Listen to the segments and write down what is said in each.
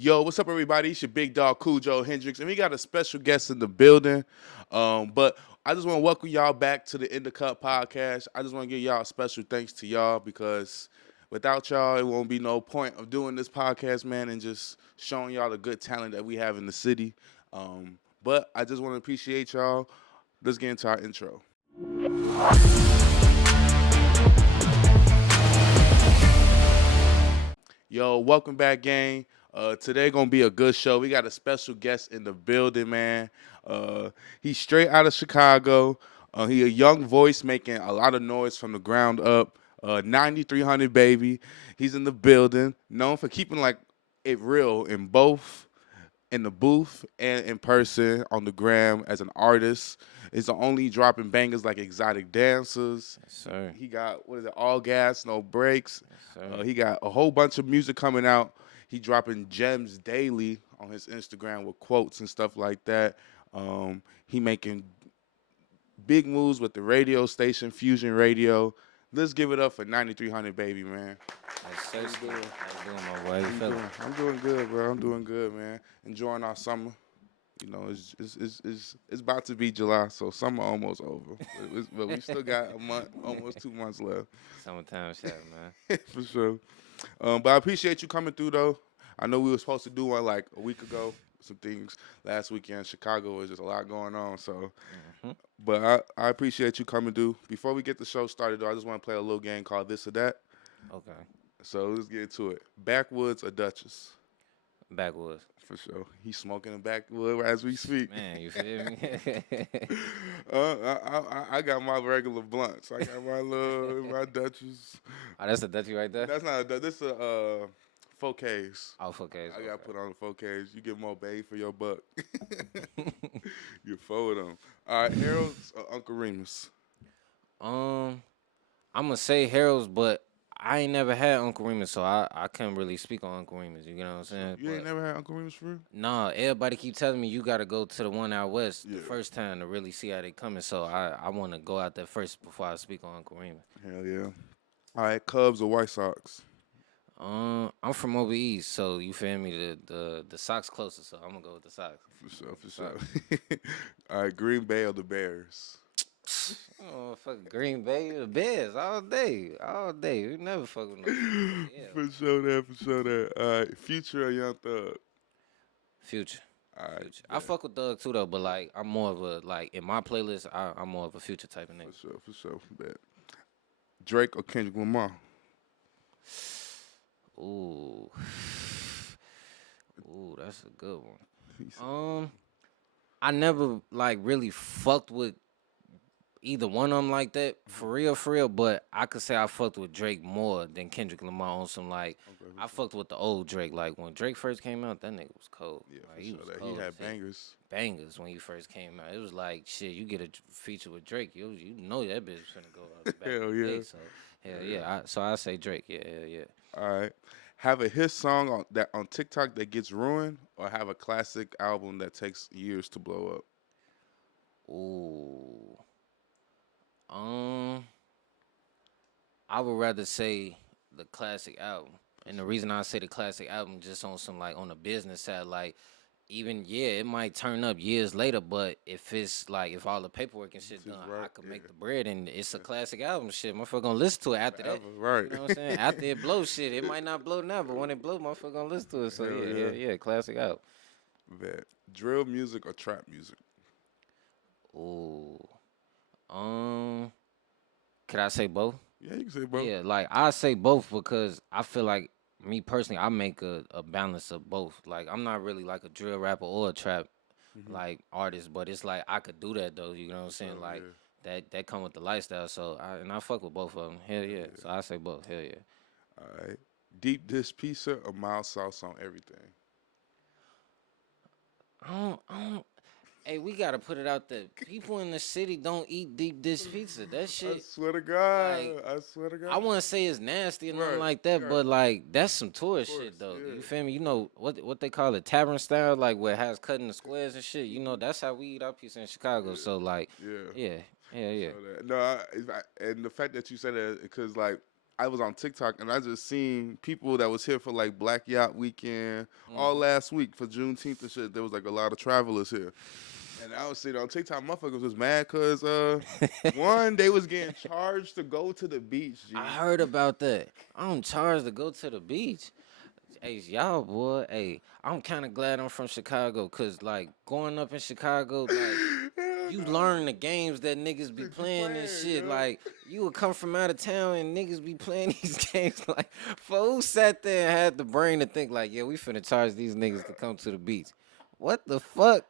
Yo, what's up, everybody? It's your big dog, Cujo, Hendrix, and we got a special guest in the building. But I just want to welcome y'all back to the InDaCut Podcast. I just want to give y'all a special thanks to y'all because without y'all, it won't be no point of doing this podcast, man, and just showing y'all the good talent that we have in the city. But I just want to appreciate y'all. Let's get into our intro. Yo, welcome back, gang. Today gonna be a good show. We got a special guest in the building, man. He's straight out of Chicago. He a young voice making a lot of noise from the ground up. 9300 baby. He's in the building, known for keeping like it real in both in the booth and in person on the gram as an artist. Is the only dropping bangers like Exotic Dancers. Yes, sir. He got, what is it, All Gas, No Breaks. Yes, sir. He got a whole bunch of music coming out. He dropping gems daily on his Instagram with quotes and stuff like that. He making big moves with the radio station, Fusion Radio. Let's give it up for 9300 baby, man. Yes, sir. How you doing, my boy? How you feeling? I'm doing good, bro. I'm doing good, man. Enjoying our summer. You know, it's about to be July, so summer almost over. But we still got a month, almost 2 months left. Summertime shit, man. For sure. But I appreciate you coming through, though. I know we were supposed to do one like a week ago. Some things last weekend. Chicago was just a lot going on. So, but I appreciate you coming through. Before we get the show started, though, I just want to play a little game called This or That. Okay. So let's get into it. Backwoods or Duchess? Backwoods. For sure. He's smoking a backwood as we speak. Man, you feel me? I got my regular blunts. I got my Dutchess. Oh, that's a Dutchie right there? That's not a Dutch. This is a 4Ks. Oh, okay. I got to put on the 4Ks. You get more bang for your buck. You forward them. All right, Harold's or Uncle Remus? I'm going to say Harold's, but I ain't never had Uncle Remus, so I can't really speak on Uncle Remus. You know what I'm saying? You ain't never had Uncle Remus for real? Nah, everybody keep telling me you got to go to the one out west the first time to really see how they coming. So I want to go out there first before I speak on Uncle Remus. Hell yeah. All right, Cubs or White Sox? I'm from over east, so you feel me? The Sox closer, so I'm gonna go with the Sox. For sure. All right, Green Bay or the Bears? Oh, fuck Green Bay, the Bears all day. We never fuck with no. Yeah. For sure that. All right, Future or Young Thug? Future. All right, Future. I fuck with Thug too though, but like I'm more of a like in my playlist, I'm more of a Future type of nigga. For sure. Bet. Drake or Kendrick Lamar? Ooh, that's a good one. I never like really fucked with either one of them like that for real. But I could say I fucked with Drake more than Kendrick Lamar on some like. I fucked with the old Drake. Like when Drake first came out, that nigga was cold. Yeah, like, for he sure. was That cold. he had bangers. When he first came out. It was like shit. You get a feature with Drake, you know that bitch finna go up. Back Hell in the yeah. day, so hell yeah. So I say Drake. Yeah. All right. Have a hit song on TikTok that gets ruined, or have a classic album that takes years to blow up? Ooh. I would rather say the classic album. And the reason I say the classic album just on some like on the business side, like even it might turn up years later, but if it's like if all the paperwork and shit done, right, I could make the bread and it's a classic album shit. Motherfucker gonna listen to it after that. Right. You know what I'm saying? After it blows shit. It might not blow now, but when it blow, motherfucker gonna listen to it. So yeah, classic album. Bet. Drill music or trap music? Ooh. Could I say both? Yeah, you can say both. Yeah, like I say both because I feel like me personally, I make a balance of both. Like I'm not really like a drill rapper or a trap like artist, but it's like I could do that though. You know what I'm saying? Like that come with the lifestyle. So I fuck with both of them. Hell yeah. So I say both. Hell yeah. All right. Deep dish pizza or mild sauce on everything? I don't. Hey, we gotta put it out there. People in the city don't eat deep dish pizza. That shit. I swear to God. Like, I wouldn't say it's nasty or nothing like that, but like that's some tourist shit though. Yeah. You feel me? You know what they call it, tavern style, like where it has cutting the squares and shit. You know that's how we eat our pizza in Chicago. So like, yeah. No, and the fact that you said that because like I was on TikTok and I just seen people that was here for like Black Yacht Weekend all Hmm. last week for Juneteenth and shit. There was like a lot of travelers here, and I was seeing on TikTok, motherfuckers was mad because one, they was getting charged to go to the beach. G. I heard about that. I'm charged to go to the beach. Hey, y'all, boy. Hey, I'm kind of glad I'm from Chicago, cause like growing up in Chicago, like Hell you no. learn the games that niggas be They playing and playing, shit. yo. Like you would come from out of town and niggas be playing these games. Like, for who sat there and had the brain to think like, yeah, we finna charge these niggas to come to the beach? What the fuck?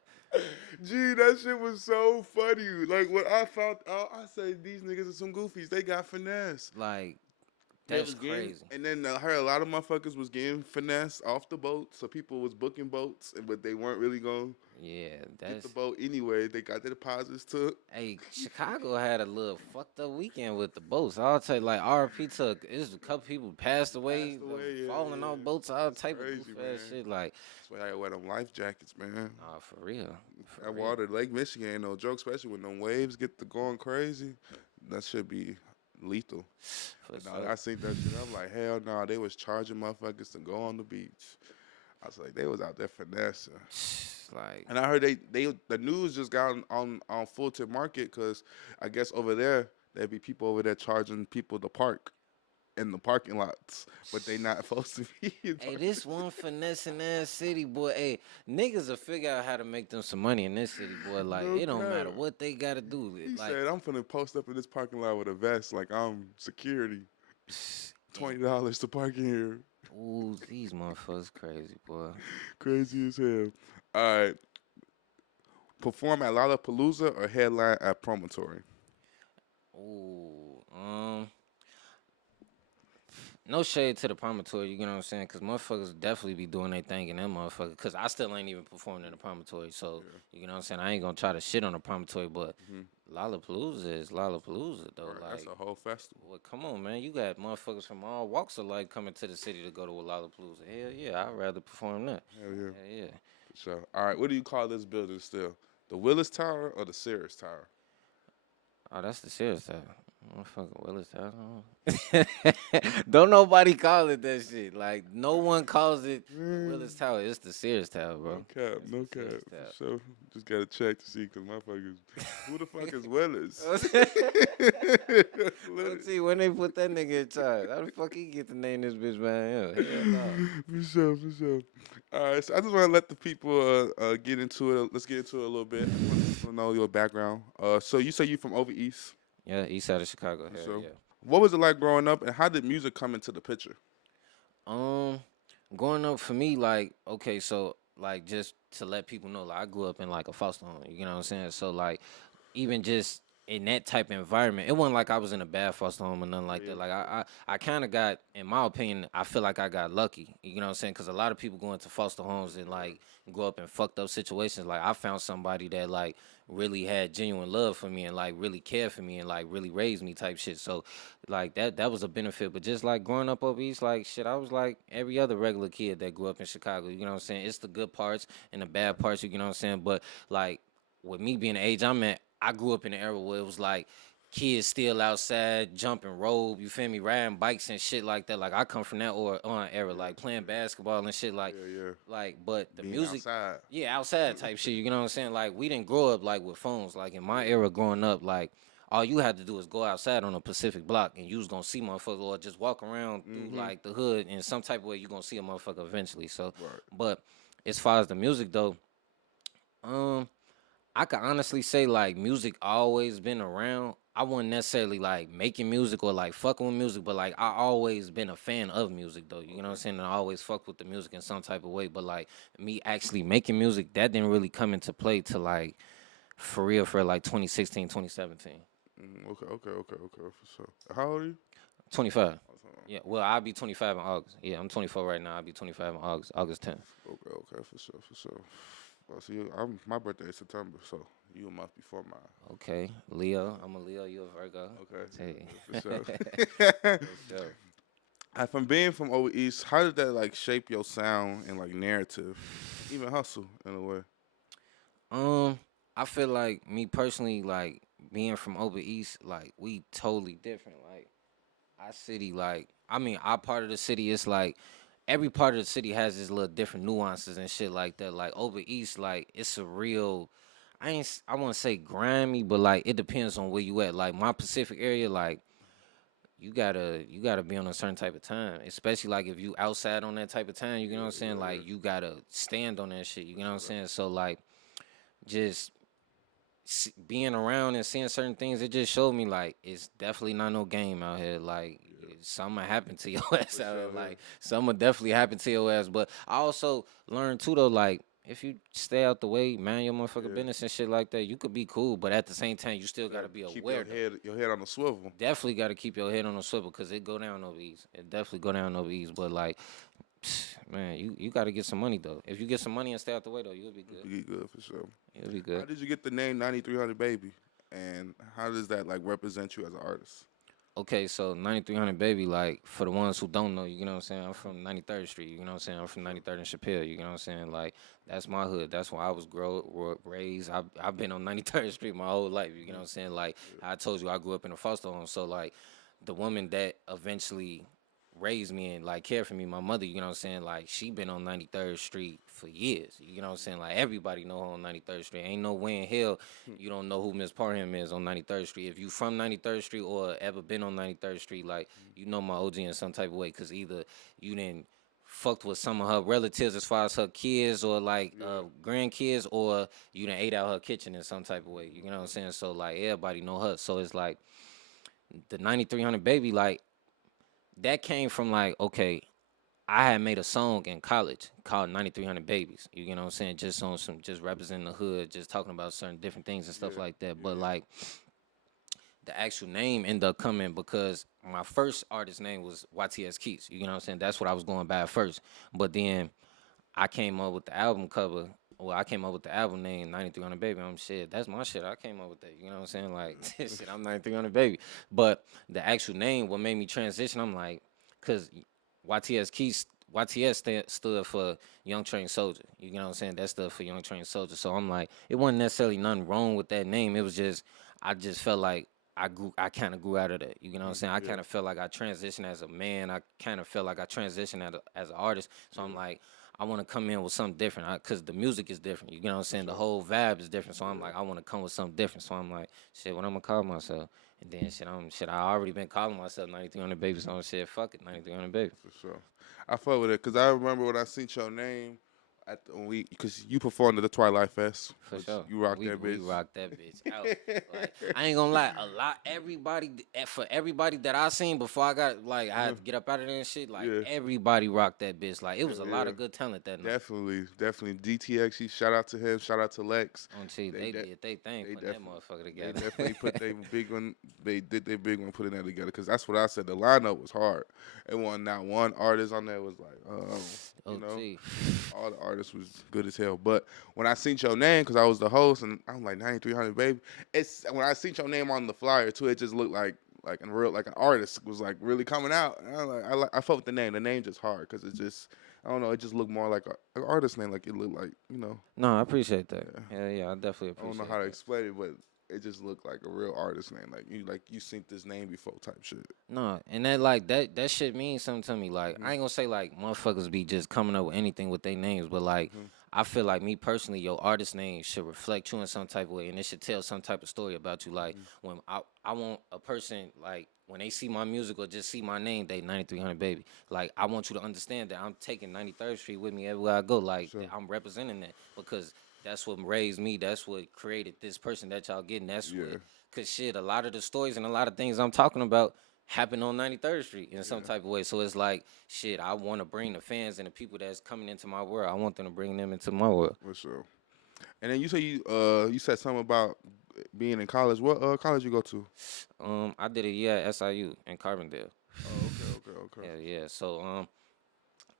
Gee, that shit was so funny. Like when I found out, I said these niggas are some goofies. They got finesse. Like, They that's was getting, crazy. and then I heard a lot of motherfuckers was getting finesse off the boat. So people was booking boats, but they weren't really gonna Yeah, get the that's. boat anyway. They got their deposits took. Hey, Chicago had a little fucked up weekend with the boats. I'll tell you, like RP took. It's a couple people passed away, Passed away, yeah, falling off yeah. boats, all It's type of crazy, goof ass man. shit. Like, That's why I wear them life jackets, man. nah, for real, That for real. water, Lake Michigan, ain't no joke, especially when them waves get to going crazy. That should be lethal. For And sure. I seen that shit. I'm like, hell no, they was charging motherfuckers to go on the beach. I was like, they was out there finessing. Like, And I heard they the news just got on Fulton Market because I guess over there there'd be people over there charging people to park in the parking lots, but they not supposed to be. hey, this one finessing ass city, boy. Hey, niggas will figure out how to make them some money in this city, boy. Like, No it don't matter cap. what they gotta do. He Like, said, I'm finna post up in this parking lot with a vest like I'm security. and, $20 to park in here. ooh, these motherfuckers crazy, boy. Crazy as hell. All right. Perform at Lollapalooza or headline at Promontory? Ooh, no shade to the promontory, you know what I'm saying? Because motherfuckers definitely be doing their thing in that motherfucker. Because I still ain't even performed in the promontory. So, you know what I'm saying? I ain't going to try to shit on the promontory, but Hmm. Lollapalooza is Lollapalooza, though. Right, that's Like, a whole festival. well, come on, man. You got motherfuckers from all walks of life coming to the city to go to a Lollapalooza. Hell yeah, I'd rather perform that. Hell yeah. Hell yeah. For sure. All right, what do you call this building still? The Willis Tower or the Sears Tower? Oh, that's the serious stuff. Motherfucking Willis Tower. Don't nobody call it that shit. Like, no one calls it the Willis Tower. It's the Sears Tower, No bro. cap, It's no the cap. Sears For sure. Just gotta check to see, cause motherfuckers. Who the fuck is Willis? Let's see when they put that nigga in charge. How the fuck he get to name this bitch man? Hell no. For sure, for sure. All right, so I just want to let the people get into it. Let's get into it a little bit. I want people to know your background. So you say you from over east. Yeah, east side of Chicago. Hell So yeah. what was it like growing up, and how did music come into the picture? Um, growing up for me, like, okay, so like just to let people know, like I grew up in like a foster home, you know what I'm saying? So like even just in that type of environment, it wasn't like I was in a bad foster home or nothing like Yeah, that. Like I kind of got, in my opinion, I feel like I got lucky. You know what I'm saying? Because a lot of people go into foster homes and like grow up in fucked up situations. Like I found somebody that like really had genuine love for me and like really cared for me and like really raised me type shit. So like that was a benefit. But just like growing up over east, like shit, I was like every other regular kid that grew up in Chicago. You know what I'm saying? It's the good parts and the bad parts. You know what I'm saying? But like with me being the age I'm at, I grew up in an era where it was like kids still outside jumping rope, you feel me, riding bikes and shit like that. Like I come from that or era, like playing basketball and shit yeah. but the Being music, outside. yeah, outside type shit, you know what I'm saying? Like we didn't grow up like with phones. Like in my era growing up, like all you had to do is go outside on a Pacific block and you was gonna see motherfuckers or just walk around through like the hood in some type of way you gonna see a motherfucker eventually. So Right. but as far as the music though, um I can honestly say like music always been around. I wasn't necessarily like making music or like fucking with music, but like I always been a fan of music though. You know what I'm saying? And I always fuck with the music in some type of way. But like me actually making music, that didn't really come into play till like for like 2016, 2017. Okay, for sure. How old are you? 25. Yeah, well, I'll be 25 in August. Yeah, I'm 24 right now. I'll be 25 in August, August 10th. Okay, for sure, for sure. Well, see, my birthday is September, so you a month before mine. Okay, Leo. I'm a Leo. You a Virgo. Okay, Hey. for sure. For sure. From being from over east, how did that like shape your sound and like narrative, even hustle in a way? Um, I feel like me personally, like being from over east, like we totally different. Like our city, like, I mean, our part of the city, it's like every part of the city has its little different nuances and shit like that. Like over east, like it's a real, I want to say grimy, but like it depends on where you at. Like my Pacific area, like you gotta be on a certain type of time, especially like if you outside on that type of time. You know what I'm saying? Like you gotta stand on that shit. You know what I'm saying? So like just being around and seeing certain things, it just showed me like it's definitely not no game out here. Like something happen to your ass out here. Like something definitely happen to your ass. But I also learned too though, like if you stay out the way, man, your motherfucking Yeah. business and shit like that, you could be cool. But at the same time, you still gotta Gotta be keep aware though. your head on the swivel. Definitely gotta keep your head on the swivel because it go down over ease. It definitely go down over ease. But like, man, you gotta get some money though. If you get some money and stay out the way though, you'll be good. Be good for sure. You'll be How good. did you get the name 9300 Baby? And how does that like represent you as an artist? Okay, so 9300 Baby, like, for the ones who don't know, you know what I'm saying? I'm from 93rd Street, you know what I'm saying? I'm from 93rd and Chappelle, you know what I'm saying? Like, that's my hood. That's where I was raised. I've been on 93rd Street my whole life, you know what I'm saying? Like, I told you, I grew up in a foster home. So, like, the woman that eventually raised me and like cared for me, my mother, you know what I'm saying? Like she been on 93rd Street for years. You know what I'm saying? Like everybody know her on 93rd Street. Ain't no way in hell you don't know who Miss Parham is on 93rd Street. If you from 93rd Street or ever been on 93rd Street, like you know my OG in some type of way, cause either you didn't fucked with some of her relatives as far as her kids or like grandkids, or you done ate out her kitchen in some type of way. You know what I'm saying? So like everybody know her. So it's like the 9300 Baby, like that came from like, okay, I had made a song in college called 9300 Babies. You know what I'm saying? Just on some, just representing the hood, just talking about certain different things and stuff like that. But like the actual name ended up coming because my first artist name was YTS Keats. You know what I'm saying? That's what I was going by at first. But then I came up with the album cover. Well, I came up with the album name 9300 Baby. I'm shit. That's my shit. I came up with that. You know what I'm saying? Like shit, I'm 9300 Baby. But the actual name, what made me transition, I'm like, cause YTS Keys, stood for Young Trained Soldier. You know what I'm saying? That stood for Young Trained Soldier. So I'm like, it wasn't necessarily nothing wrong with that name. It was just, I just felt like I kind of grew out of that. You know what I'm saying? I kind of felt like I transitioned as a man. I kind of felt like I transitioned as an artist. So I'm like, I want to come in with something different because the music is different. You know what I'm saying? The whole vibe is different. So I'm like, I want to come with something different. So I'm like, shit, what I'm gonna call myself? And then shit, I already been calling myself 9300 Baby. So I'm shit, fuck it, 9300 Baby. For sure. I fuck with it because I remember when I seen your name at the week because you performed at the Twilight Fest, For which sure. you rocked We that bitch. rock that bitch out. Like I ain't gonna lie, for everybody that I seen before I got like I had to get up out of there and shit, like Yeah. everybody rocked that bitch. Like it was a lot Yeah. of good talent that night. Definitely. DTX, shout out to him, shout out to Lex. On T, they de- did they thing they putting that definitely motherfucker they together. definitely put their big one. They did their big one putting that together because that's what I said. The lineup was hard. It wasn't not one artist on there was like, you know, OT. all the artists was good as hell. But when I seen your name, because I was the host, and I'm like 9300 Baby. It's when I seen your name on the flyer too. It just looked like in real like an artist was like really coming out. And I felt with the name. The name just hard because it just I don't know. It just looked more like an artist name. Like it looked like No, I appreciate that. yeah. Yeah, I definitely I don't know appreciate how to that. explain it, but it just looked like a real artist name. Like you seen this name before type shit. No, and that like that shit means something to me. Like I ain't gonna say like motherfuckers be just coming up with anything with their names, but like I feel like me personally, your artist name should reflect you in some type of way, and it should tell some type of story about you. Like when I want a person like when they see my music or just see my name, they 9300 Baby. Like I want you to understand that I'm taking 93rd Street with me everywhere I go. Like Sure. I'm representing that because that's what raised me. That's what created this person that y'all getting. That's Yeah. what. Cause shit, a lot of the stories and a lot of things I'm talking about happen on 93rd Street in some type of way. So it's like, shit, I want to bring the fans and the people that's coming into my world. I want them to bring them into my world. For sure. And then you say you said something about being in college. What college you go to? I did a year at SIU in Carbondale. Oh, okay. Yeah. So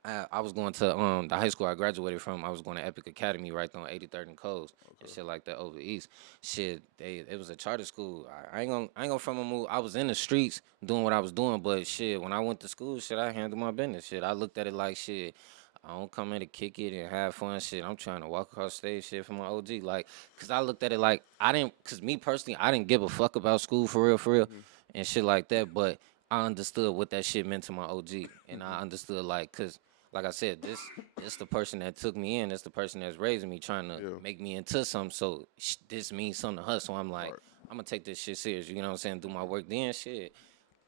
I was going to the high school I graduated from. I was going to Epic Academy right there on 83rd and Coast and shit like that over east. Shit, it was a charter school. I ain't gonna from a move. I was in the streets doing what I was doing, but shit, when I went to school, shit, I handled my business. Shit, I looked at it like shit. I don't come in to kick it and have fun. Shit, I'm trying to walk across stage. Shit for my OG, like, cause I looked at it like I didn't. Cause me personally, I didn't give a fuck about school for real, and shit like that. But I understood what that shit meant to my OG, and I understood like, cause like I said, this the person that took me in, this the person that's raising me, trying to Yeah. make me into something. So this means something to her. So I'm like, Right. I'm gonna take this shit serious. You know what I'm saying? Do my work. Then shit.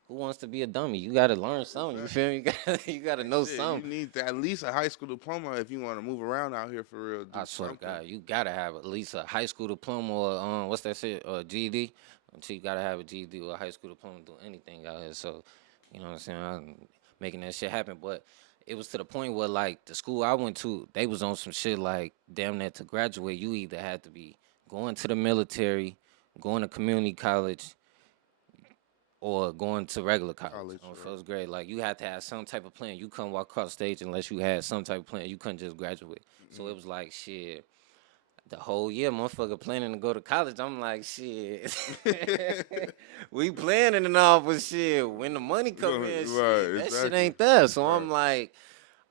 Who wants to be a dummy? You gotta learn something. You feel me? You gotta Hey, know shit, you something. need at least a high school diploma if you want to move around out here for real. Do I swear to something. God, you gotta have at least a high school diploma or what's that shit? GED. Until you gotta have a GED or a high school diploma to do anything out here. So, you know what I'm saying? I'm making that shit happen. But it was to the point where like the school I went to, they was on some shit like damn near to graduate, you either had to be going to the military, going to community college, or going to regular college College, on right? first grade. Like you had to have some type of plan. You couldn't walk across the stage unless you had some type of plan. You couldn't just graduate. So it was like shit. The whole year, motherfucker planning to go to college. I'm like, shit. We planning and all, but shit, when the money come in, Right, shit, that shit exactly. ain't there. So Right. I'm like,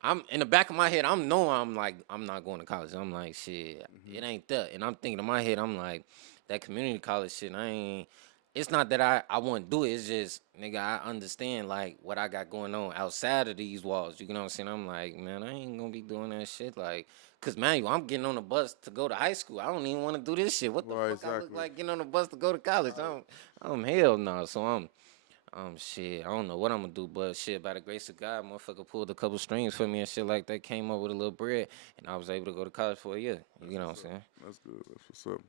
I'm in the back of my head, I'm knowing I'm like, I'm not going to college. I'm like, shit, it ain't there. And I'm thinking in my head, I'm like, that community college shit, I ain't. It's not that I want to do it. It's just, nigga, I understand like what I got going on outside of these walls. You know what I'm saying? I'm like, man, I ain't gonna be doing that shit. Like, cause man, I'm getting on the bus to go to high school. I don't even want to do this shit. What the Right, fuck I look exactly. like getting on the bus to go to college? I'm hell no. So I'm shit. I don't know what I'm gonna do, but shit, by the grace of God, motherfucker pulled a couple strings for me and shit like that. Came up with a little bread, and I was able to go to college for a year. That's You know what's what I'm up. saying? That's good. That's what's up.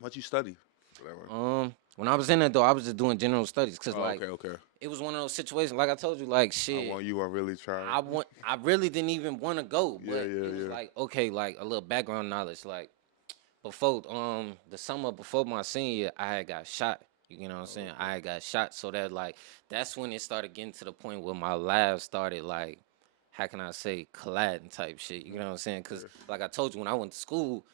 What you study? For that one? When I was in there though, I was just doing general studies, cause Oh, like okay, okay. it was one of those situations. Like I told you, like I shit. want you. I really try. I really didn't even want to go, Yeah, but yeah, it was yeah. like okay, like a little background knowledge. Like before, the summer before my senior year, I had got shot. You know what I'm saying? Okay. I had got shot, so that like that's when it started getting to the point where my lives started like, how can I say, colliding type shit. You know what I'm saying? Cause Yeah. like I told you, when I went to school,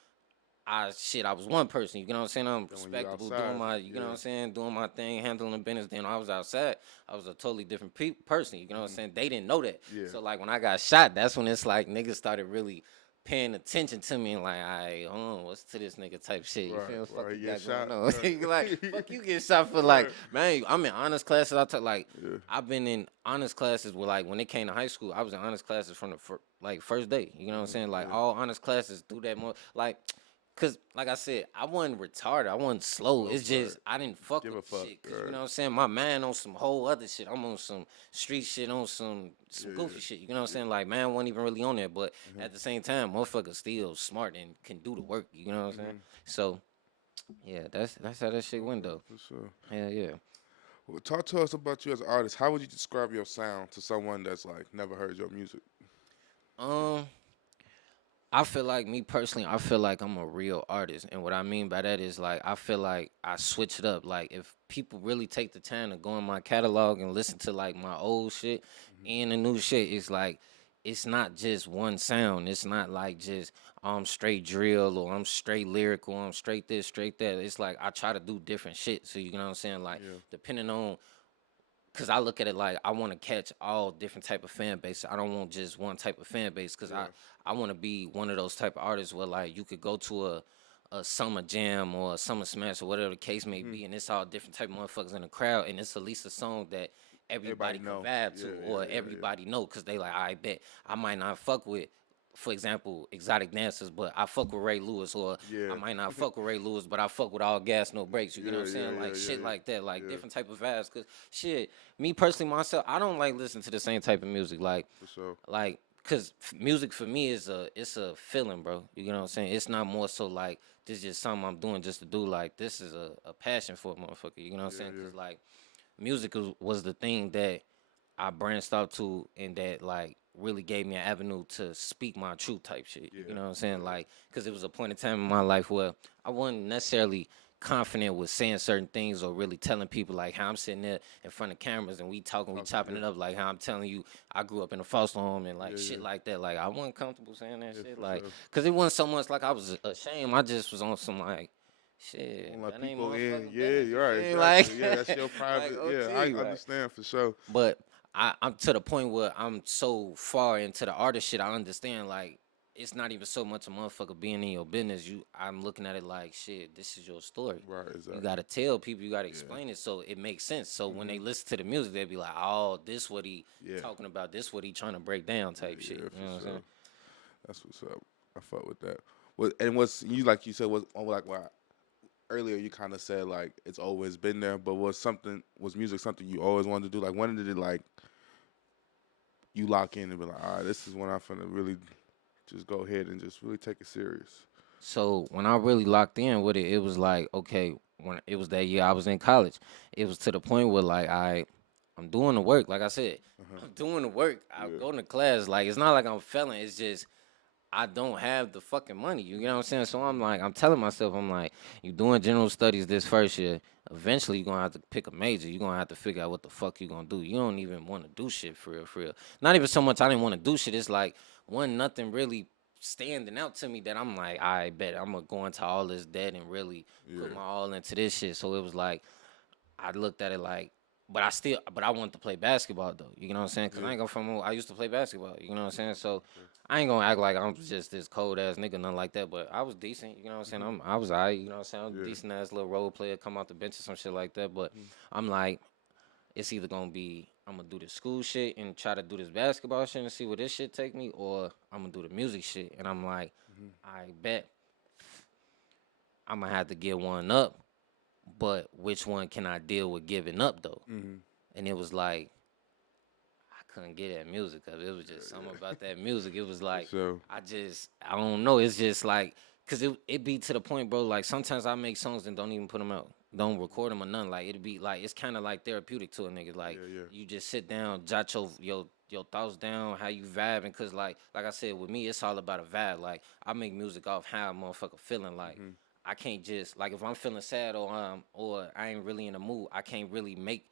I was one person. You know what I'm saying? I'm Then when you respectable, doing outside, my, you know what yeah, I'm saying, doing my thing, handling the business. Then I was outside, I was a totally different person. You know what I'm saying? They didn't know that. yeah. So like when I got shot, that's when it's like niggas started really paying attention to me and like, I what's to this nigga type shit. You Right, feel what the fuck right. you Yeah, got going shot. on? You like, Right. fuck you get shot for like, Right. man, I'm in honest classes. I took like, Yeah. I've been in honest classes where like when it came to high school, I was in honest classes from the like first day. You know what I'm saying? Like Yeah. all honest classes do that more like. Cause like I said, I wasn't retarded. I wasn't slow. Slow, It's right. just I didn't fuck Give a with the fuck. shit. Cause you Right. know what I'm saying. My man on some whole other shit. I'm on some street shit, on some Yeah, goofy yeah. shit. You know what I'm saying. Like man wasn't even really on there, but Mm-hmm. at the same time, motherfucker still smart and can do the work. You know what I'm saying. Mm-hmm. So yeah, that's how that shit went Okay, though. for sure. Hell yeah. Well, talk to us about you as an artist. How would you describe your sound to someone that's like never heard your music? Um. I feel like me personally, I feel like I'm a real artist. And what I mean by that is like I feel like I switch it up. Like if people really take the time to go in my catalog and listen to like my old shit Mm-hmm. and the new shit, it's like it's not just one sound. It's not like just I'm straight drill or I'm straight lyrical, I'm straight this, straight that. It's like I try to do different shit. So you know what I'm saying? Like Yeah. depending on cause I look at it like I want to catch all different type of fan base. I don't want just one type of fan base. Cause Yeah. I want to be one of those type of artists where like you could go to a summer jam or a summer smash or whatever the case may Mm-hmm. be, and it's all different type of motherfuckers in the crowd, and it's at least a song that Everybody everybody can know. vibe Yeah, to yeah, or yeah, yeah. everybody know. Cause they like I bet I might not fuck with. For example, exotic dancers, but I fuck with Ray Lewis, or I Yeah. might not fuck with Ray Lewis, but I fuck with all gas, no brakes. You know Yeah, what I'm yeah, saying? yeah, Like yeah, shit yeah. like that, like Yeah, different type of vibes. Cause shit, me personally myself, I don't like listening to the same type of music. for sure. Cause music for me is it's a feeling, bro. You know what I'm saying? It's not more so like this is just something I'm doing just to do. Like this is a passion for a motherfucker. You know what I'm Yeah, saying? yeah. Cause like music was the thing that I branched out to and that like really gave me an avenue to speak my truth type shit. Yeah, You know what I'm yeah, saying? Like, cause it was a point in time in my life where I wasn't necessarily confident with saying certain things or really telling people like how I'm sitting there in front of cameras and we talking, we talking, chopping yeah, it up like how I'm telling you I grew up in a foster home and like yeah, shit yeah, like that. Like I wasn't comfortable saying that yeah, shit. for Like, sure. cause it wasn't so much like I was ashamed. I just was on some like shit. Don't let That ain't people in. motherfucking Yeah, business. You you're right, feel me? Like, exactly. Yeah, that's your like private. Yeah, I OT, like. understand for sure. But I'm to the point where I'm so far into the artist shit. I understand like it's not even so much a motherfucker being in your business. I'm looking at it like shit. This is your story. Right, You exactly. gotta tell people. You gotta Yeah. explain it so it makes sense. So when they Mhm. listen to the music, they be like, "Oh, this what he Yeah. talking about. This what he trying to break down." Yeah, Type shit. yeah, You for know what I'm saying? sure. That's what's up. I fuck with that. What and what's you like you said was like what earlier you kind of said like it's always been there, but was music something you always wanted to do? Like when did it like you lock in and be like, all right, this is when I'm finna really just go ahead and just really take it serious. So when I really locked in with it, it was like, okay, when it was that year I was in college, it was to the point where like I'm doing the work. Like I said, Uh-huh. I'm doing the work. I'm Yeah. going to class. Like it's not like I'm failing. It's just I don't have the fucking money. You know what I'm saying? So I'm like, I'm telling myself, I'm like, you doing general studies this first year. Eventually, you're gonna have to pick a major. You're gonna have to figure out what the fuck you gonna do. You don't even want to do shit for real, for real. Not even so much I didn't want to do shit. It's like nothing really standing out to me that I'm like, I bet I'm gonna go into all this debt and really put Yeah. my all into this shit. So it was like I looked at it like, but I wanted to play basketball though. You know what I'm saying? Cause I Yeah. ain't go from, I used to play basketball. You know what I'm saying? So Okay. I ain't gonna act like I'm just this cold ass nigga, nothing like that. But I was decent. You know what I'm saying? Mhm. I was alright. You know what I'm saying? I'm a Yeah. decent ass little role player, come off the bench or some shit like that. But Mhm. I'm like, it's either gonna be I'm gonna do the school shit and try to do this basketball shit and see where this shit take me, or I'm gonna do the music shit. And I'm like, Mhm. I bet I'm gonna have to get one up. But which one can I deal with giving up though? Mhm. And it was like I couldn't get that music because it was just Yeah. something Yeah. about that music. It was For like sure. I don't know. It's just like cause it be to the point, bro. Like sometimes I make songs and don't even put them out, don't record them or nothing. Like it'd be like it's kind of like therapeutic to a nigga. Like Yeah. Yeah. you just sit down, jot your thoughts down, how you vibing. Cause like I said, with me, it's all about a vibe. Like I make music off how a motherfucker feeling. Like Mhm. I can't just like if I'm feeling sad or I ain't really in the mood, I can't really make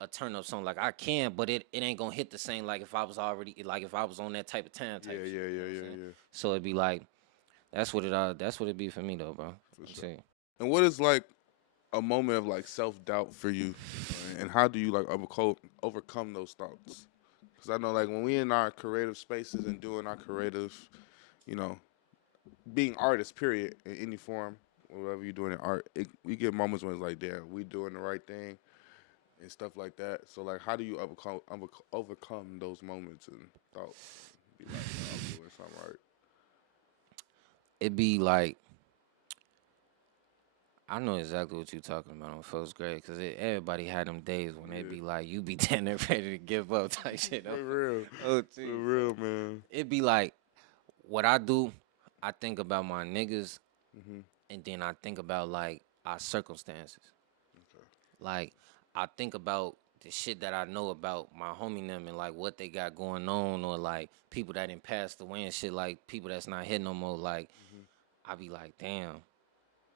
a turn up song like I can, but it ain't gonna hit the same like if I was already like if I was on that type of time Yeah. type shit. Yeah. You know Yeah. what I'm Yeah. saying? Yeah. So it'd be like that's what it be for me though, bro. For I'm sure. saying. And what is like a moment of like self doubt for you, and how do you like overcome those thoughts? Because I know like when we in our creative spaces and doing our creative, you know, being artists, period, in any form, whatever you're doing in art, we get moments when it's like, damn, we doing the right thing and stuff like that. So like, how do you overcome those moments and thoughts? Be like, no, I'm doing something right. It'd be like I know exactly what you're talking about on first grade because everybody had them days when they'd Yeah, be like, you be damn near ready to give up type shit. for real, Oh, for geez. So real, man. it'd be like what I do, I think about my niggas Mhm. and then I think about like our circumstances. Okay. Like I think about the shit that I know about my homie them and like what they got going on or like people that didn't passed away and shit like people that's not here no more. Like Mhm. I be like, damn,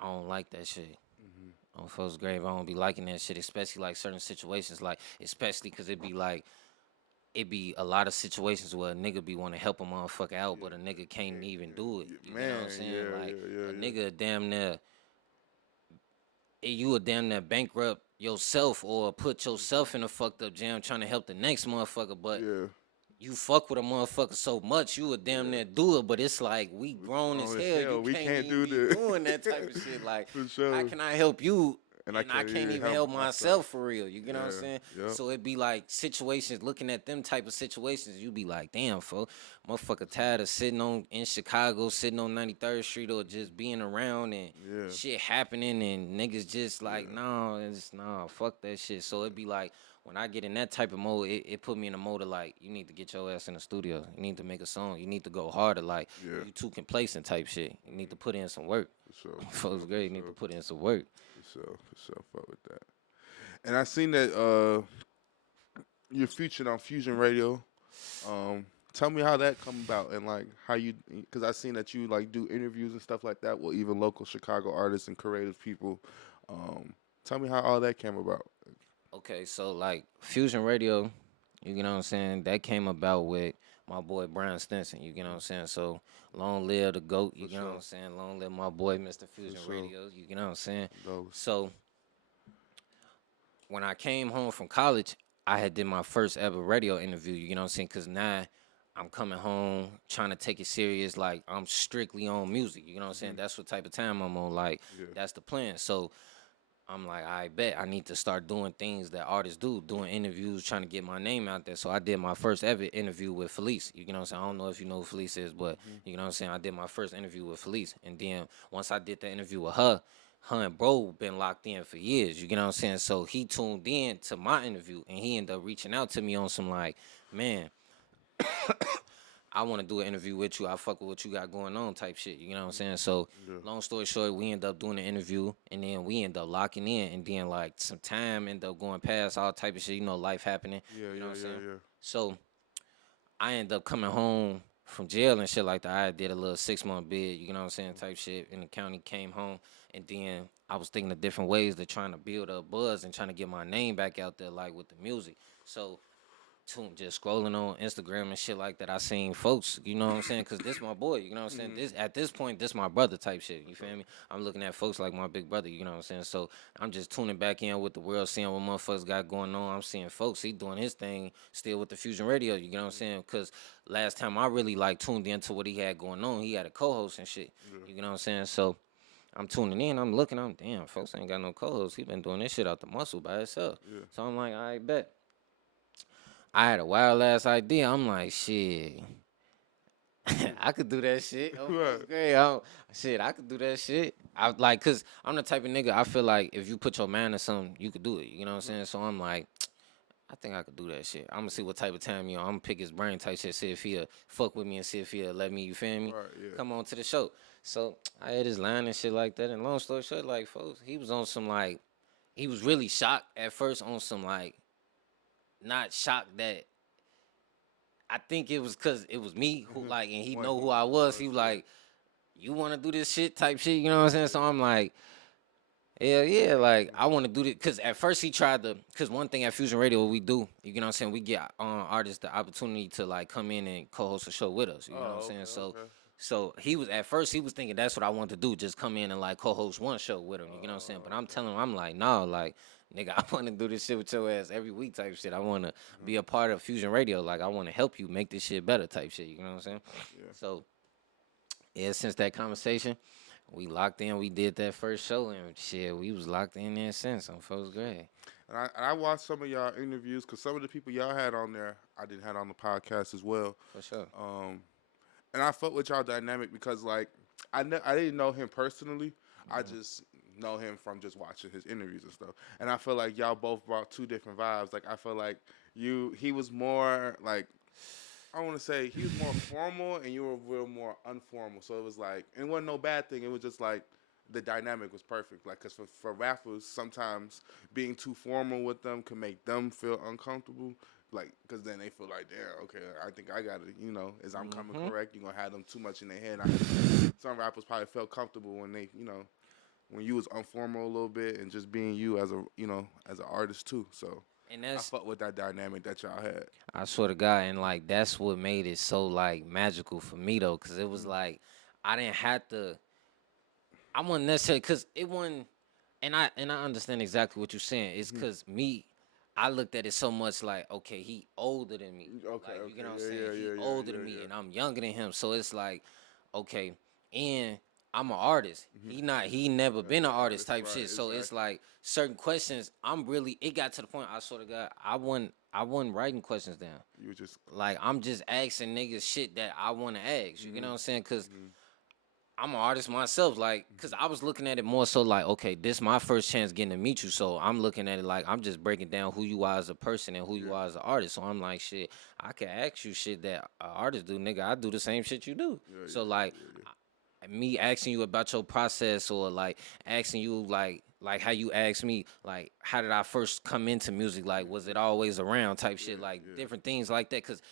I don't like that shit. Mhm. On first grave, I don't be liking that shit, especially like certain situations, like especially because it be like it be a lot of situations where a nigga be want to help a motherfucker out, Yeah. but a nigga can't Yeah. even do it. Yeah. You get what I'm Man. saying? Yeah. Like Yeah. Yeah. a Yeah. nigga damn near you a damn near bankrupt yourself or put Mhm. yourself in a fucked up jam trying to help the next motherfucker, but Yeah. you fuck with a motherfucker so much you would damn Yeah. near do it, but it's like we We grown as grown as hell. You hell. We can't can't even do be this. doing that type of shit. Like, For how sure. can I help you? And I And I can't can't even even help help myself. myself for real. You get what I'm Yeah. saying? Yep. So it'd be like situations, looking at them type of situations, you be like, damn, fo, motherfucker tired of sitting on in Chicago, sitting on 93rd Street or just being around and Yeah. shit happening and niggas just like, Yeah. no, it's nah, fuck that shit. So it'd be like when I get in that type of mode, it put me in a mode of like, you need to get your ass in the studio. You need to make a song. You need to go harder. Like, Yeah. you too complacent type shit. You need to put in some work. For sure. For Folks sure. For great, you need to sure. put in some work. For sure. For sure. Fuck with that. And I seen that you're featured on Fusion Radio. Tell me how that come about and like how you because I seen that you like do interviews and stuff like that with even local Chicago artists and creative people. Um, Tell me how all that came about. Okay, so like Fusion Radio, you know what I'm saying? That came about with my boy Brian Stinson, you know what I'm saying? So long live the GOAT, For you know what sure. I'm saying? Long live my boy Mr. For Fusion sure. Radio, you know what I'm saying? Those. So when I came home from college, I had did my first ever radio interview, you know what I'm saying? Cause now I'm coming home trying to take it serious. Like I'm strictly on music. You know what I'm saying? That's what type of time I'm on. Like Yeah. that's the plan. So I'm like, I bet I need to start doing things that artists do, doing interviews, trying to get my name out there. So I did my first ever interview with Felice. You know what I'm saying? I don't know if you know who Felice is, but you know what I'm saying? I did my first interview with Felice. And then once I did the interview with her, her and bro been locked in for years. You know what I'm saying? So he tuned in to my interview and he ended up reaching out to me on some like, man, I want to do an interview with you. I fuck with what you got going on type shit. You know what I'm saying? So Yeah. long story short, we end up doing the interview and then we end up locking in and then like some time end up going past all type of shit, life happening. Yeah. You know Yeah. what I'm Yeah. saying? Yeah. So I end up coming home from jail and shit like that. I did a little 6 month bid, you know what I'm saying, type shit in the county, came home and then I was thinking of different ways to trying to build up buzz and trying to get my name back out there like with the music. So just scrolling on Instagram and shit like that, I seen folks, you know what I'm saying? Cause this my boy, you know what I'm saying? This at this point, this my brother type shit. You feel me? I'm looking at folks like my big brother, you know what I'm saying? So I'm just tuning back in with the world, seeing what motherfuckers got going on. I'm seeing folks, he doing his thing still with the Fusion Radio, you know what I'm saying? Cause last time I really like tuned into what he had going on, he had a co-host and shit. You know what I'm saying? So I'm tuning in, I'm looking, I'm damn, folks ain't got no co-host. He been doing this shit out the muscle by himself. Yeah. So I'm like, I bet. I had a wild ass idea. I'm like, shit, I could do that shit. Oh, Right. first grade, shit, I could do that shit. I like, cause I'm the type of nigga. I feel like if you put your mind to something, you could do it. You know what I'm saying? So I'm like, I think I could do that shit. I'm gonna see what type of time you on. I'm gonna pick his brain type shit. See if he'll fuck with me and see if he'll let me. You feel me? Right. Yeah. Come on to the show. So I had his line and shit like that. And long story short, like, folks, he was on some like, he was really shocked at first on some like, not shocked that I think it was cause it was me who like, and he One know who who I was. He was yeah. like, "You want to do this shit type shit?" You know what I'm saying? So I'm like, "Hell yeah!" Like I want to do this. Cause at first he tried to. Cause one thing at Fusion Radio, what we do, you know what I'm saying? We get artists the opportunity to like come in and co-host a show with us. You know what I'm Oh, saying? okay. So. Okay. So he was at first he was thinking that's what I want to do, just come in and like co-host one show with him. You know what I'm saying? But I'm Okay. telling him, I'm like, no, like nigga, I want to do this shit with your ass every week type shit. I want to be a part of Fusion Radio. Like I want to help you make this shit better type shit. You know what I'm saying? Yeah. So yeah, since that conversation, we locked in. We did that first show and shit. We was locked in there since on first grade. And I watched some of y'all interviews because some of the people y'all had on there, I didn't have on the podcast as well. For sure. Um, and I fuck with y'all dynamic because like I didn't know him personally. I just know him from just watching his interviews and stuff. And I feel like y'all both brought two different vibes. Like I feel like he was more like I want to say he was more formal and you were real more informal. So it was like it wasn't no bad thing. It was just like the dynamic was perfect. Like because for rappers sometimes being too formal with them can make them feel uncomfortable. Like, cause then they feel like, damn, okay, I think I got it. Is I'm coming Mm-hmm. correct. You gonna have them too much in their head. Some rappers probably felt comfortable when they, when you was informal a little bit and just being you as as an artist too. So And I that's fuck with that dynamic that y'all had. I swear to God, and like that's what made it so like magical for me though, cause it was Mm-hmm. like I didn't have to. I wasn't necessarily cause it wasn't, and I understand exactly what you're saying. It's Mm-hmm. cause me, I looked at it so much like, okay, he older than me. Okay, Like you okay, get what I'm yeah, saying? yeah, He yeah, yeah, older than yeah, me, yeah. and I'm younger than him. So it's like, okay, and I'm an artist. Mm-hmm. He never been an artist Artist, type right? shit. So it's Exactly. like certain questions. I'm really. It got to the point. I swear to God, I wasn't writing questions down. You were just. Like I'm just asking niggas shit that I want to ask. You Mm-hmm. know what I'm saying? Cause Mm-hmm. I'm an artist myself, like, cause I was looking at it more so like, okay, this my first chance getting to meet you, so I'm looking at it like I'm just breaking down who you are as a person and who you Yeah. are as an artist. So I'm like, shit, I can ask you shit that artists do, nigga. I do the same shit you do. Yeah. So Yeah. like, Yeah. me asking you about your process or like asking you like how you asked me like how did I first come into music, like was it always around type Yeah. shit, like Yeah. different things like that, cause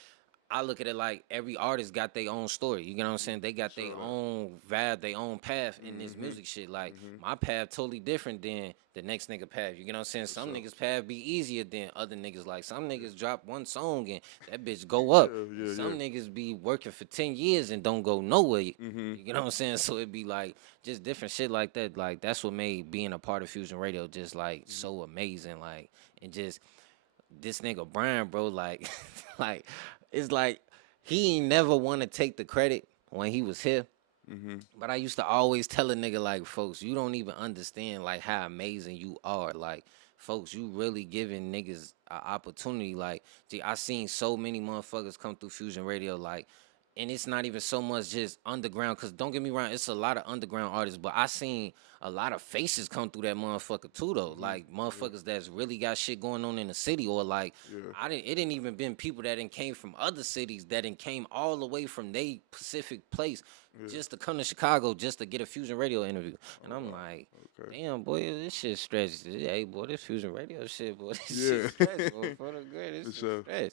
I look at it like every artist got their own story. You know what I'm saying? They got their Show that. own vibe, their own path in this Mm-hmm. music shit. Like Mm-hmm. my path totally different than the next nigga path. You know what I'm saying? For Some sure. niggas path be easier than other niggas. Like some Yeah. niggas drop one song and that bitch go up. Yeah. And Yeah. Yeah. some niggas be working for 10 years and don't go nowhere. Mm-hmm. You know what I'm saying? So it be like just different shit like that. Like that's what made being a part of Fusion Radio just like so amazing. Like and just this nigga Brian, bro, like like it's like he ain't never want to take the credit when he was here. Mm-hmm. But I used to always tell a nigga like, folks, you don't even understand like how amazing you are. Like, folks, you really giving niggas an opportunity. Like, gee, I seen so many motherfuckers come through Fusion Radio, like, and it's not even so much just underground. Cause don't get me wrong, it's a lot of underground artists, but I seen a lot of faces come through that motherfucker too, though. Mm-hmm. Like motherfuckers that's really got shit going on in the city, or like Yeah. it didn't even been people that didn't came from other cities that didn't came all the way from they Pacific place Yeah. just to come to Chicago just to get a Fusion Radio interview. And Oh I'm wow. like, Okay. damn, boy, this shit stretch. Hey, boy, this Fusion Radio shit, boy, this Yeah. shit stretch, boy. For the good, For this shit sure. stretch.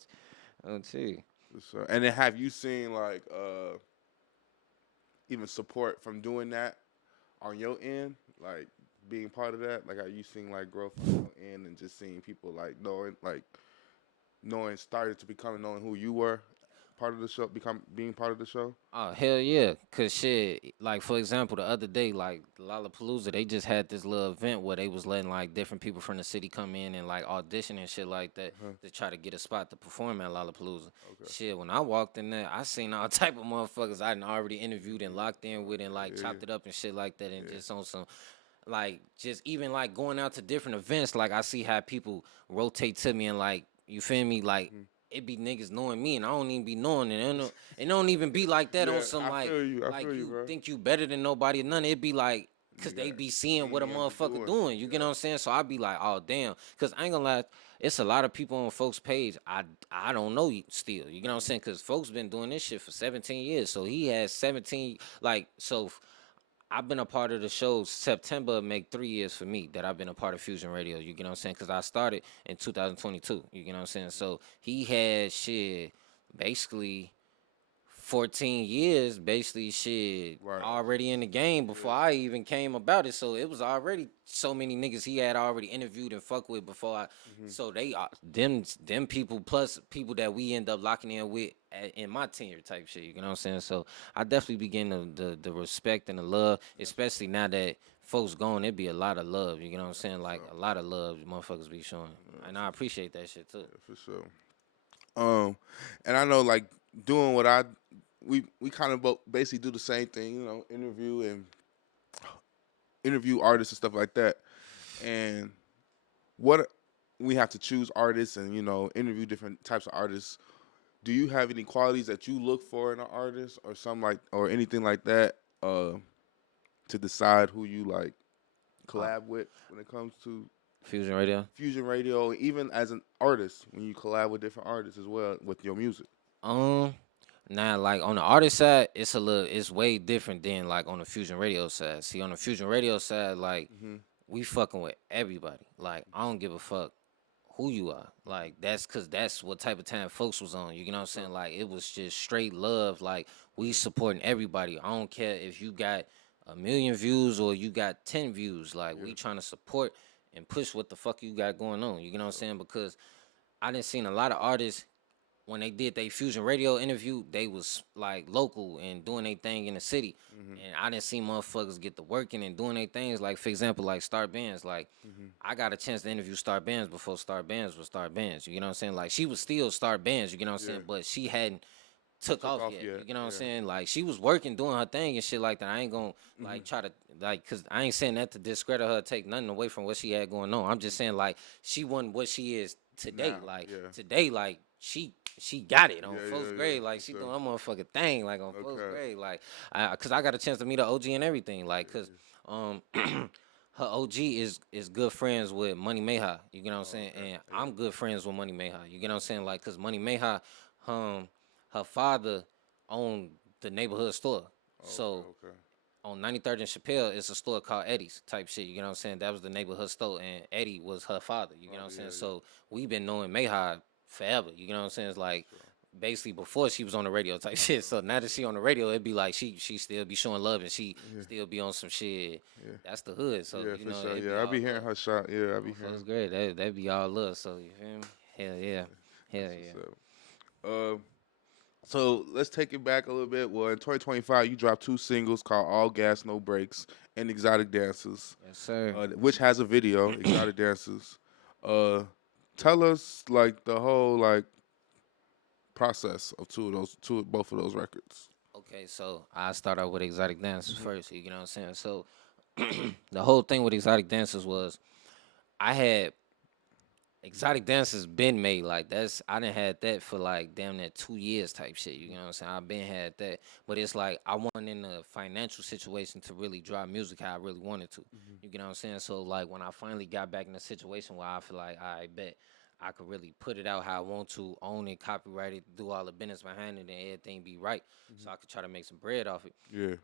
I'll tell you. For sure. And then have you seen like even support from doing that on your end, like being part of that? Like, are you seeing like growth on your end and just seeing people knowing started to become knowing who you were part of the show, become being part of the show? Oh hell yeah, cause shit, like for example, the other day, like Lollapalooza, they just had this little event where they was letting like different people from the city come in and like audition and shit like that Uh-huh. to try to get a spot to perform at Lollapalooza. Okay. Shit, when I walked in there, I seen all type of motherfuckers I done already interviewed and locked in with and like Yeah. chopped it up and shit like that, and Yeah. just on some like just even like going out to different events, like I see how people rotate to me and like you feel me, like Mhm. it be niggas knowing me and I don't even be knowing it. It don't even be like that on Yeah, some I feel you. I like feel you, you bro. think you better than nobody or none. It be like cause You they got be seeing what a seeing what motherfucker you're doing. doing. You get Yeah. what I'm saying? So I be like, oh damn. Cause I ain't gonna lie, it's a lot of people on folks' page. I don't know still. You get what I'm saying? Cause folks been doing this shit for 17 years. So he has 17 like so I've been a part of the show. September make 3 years for me that I've been a part of Fusion Radio. You get what I'm saying? Because I started in 2022. You get what I'm saying? So he had shit basically 14 years, basically shit Right. already in the game before Yeah. I even came about it. So it was already so many niggas he had already interviewed and fuck with before I. Hmm. So they them people plus people that we end up locking in with in my tenure type shit. You know what I'm saying? So I definitely begin the respect and the love, especially now that folks gone. It be a lot of love. You know what I'm saying? For Like sure. a lot of love motherfuckers be showing, and I appreciate that shit too. Yeah, for sure. And I know like doing what we kind of both basically do the same thing, interview artists and stuff like that. And what we have to choose artists and interview different types of artists. Do you have any qualities that you look for in an artist or something like or anything like that to decide who you like Uh, collab with when it comes to Fusion Radio. Fusion Radio, even as an artist when you collab with different artists as well with your music? Um, Now like on the artist side, it's way different than like on the Fusion Radio side. See, on the Fusion Radio side, like Hmm. we fucking with everybody. Like I don't give a fuck who you are. Like that's cause that's what type of time folks was on. You know what I'm saying? Sure. Like it was just straight love. Like we Yeah. supporting everybody. I don't care if you got a million views or you got 10 views. Like Yeah. we trying to support and push what the fuck you got going on. You know what I'm Sure. saying? Because I done seen a lot of artists when they did their Fusion Radio interview, they was like local and doing their thing in the city. Hmm. And I didn't see motherfuckers get to working and doing their things. Like for example, like Star Bands. Like Hmm. I got a chance to interview Star Bands before Star Bands was Star Bands. You know what I'm saying? Like she was still Star Bands. You know what I'm Yeah. saying? But she hadn't took Took off off yet. yet. You know what I'm Yeah. saying? Like she was working, doing her thing and shit like that. I ain't gonna Hmm. like try to like, cause I ain't saying that to discredit her, take nothing away from what she had going on. I'm just saying like she wasn't what she is today. Now. Like Yeah. today, like she got it on Yeah. first Yeah. Yeah. grade. Like For she sure. doing her motherfucking thing. Like on first Okay. grade. Like cause I got a chance to meet her OG and everything. Like cause Yeah. her OG is good friends with Money Mayha. You get what I'm Oh, saying? okay. And Yeah. I'm good friends with Money Mayha. You get what I'm saying? Like cause Money Mayha, her father owned the neighborhood store. Oh, So okay. Okay. on 93rd and Chappelle, it's a store called Eddie's type shit. You know what I'm saying? That was the neighborhood store, and Eddie was her father. You know what I'm Father. saying? Yeah. Yeah. So we been knowing Mayha forever. You know what I'm saying? It's like Sure. basically before she was on the radio type shit. So now that she on the radio, it'd be like she still be showing love and she Yeah. still be on some shit. Yeah. That's the hood. So Yeah. you For know sure. it'd be Yeah. I all be hearing love. her shot. Yeah. I be On hearing. first grade, that be all love. So you feel me? Hell yeah, hell That's yeah. what's up. So let's take it back a little bit. Well, in 2025, you dropped two singles called "All Gas No Brakes" and "Exotic Dances," Yes sir. which has a video. "Exotic Dances." Uh, Tell us like the whole like process of both of those records? Okay, so I start out with Exotic Dancers first. You know what I'm saying? So the whole thing with Exotic Dancers was I had Exotic Dancers been made like that's I done had that for like damn near 2 years type shit. You know what I'm saying? I've been had that, but it's like I wasn't in a financial situation to really drop music how I really wanted to. You get what I'm saying? So like when I finally got back in a situation where I feel like I bet I could really put it out how I want to, own it, copyright it, do all the business behind it, and everything be right, so I could try to make some bread off it. Yeah.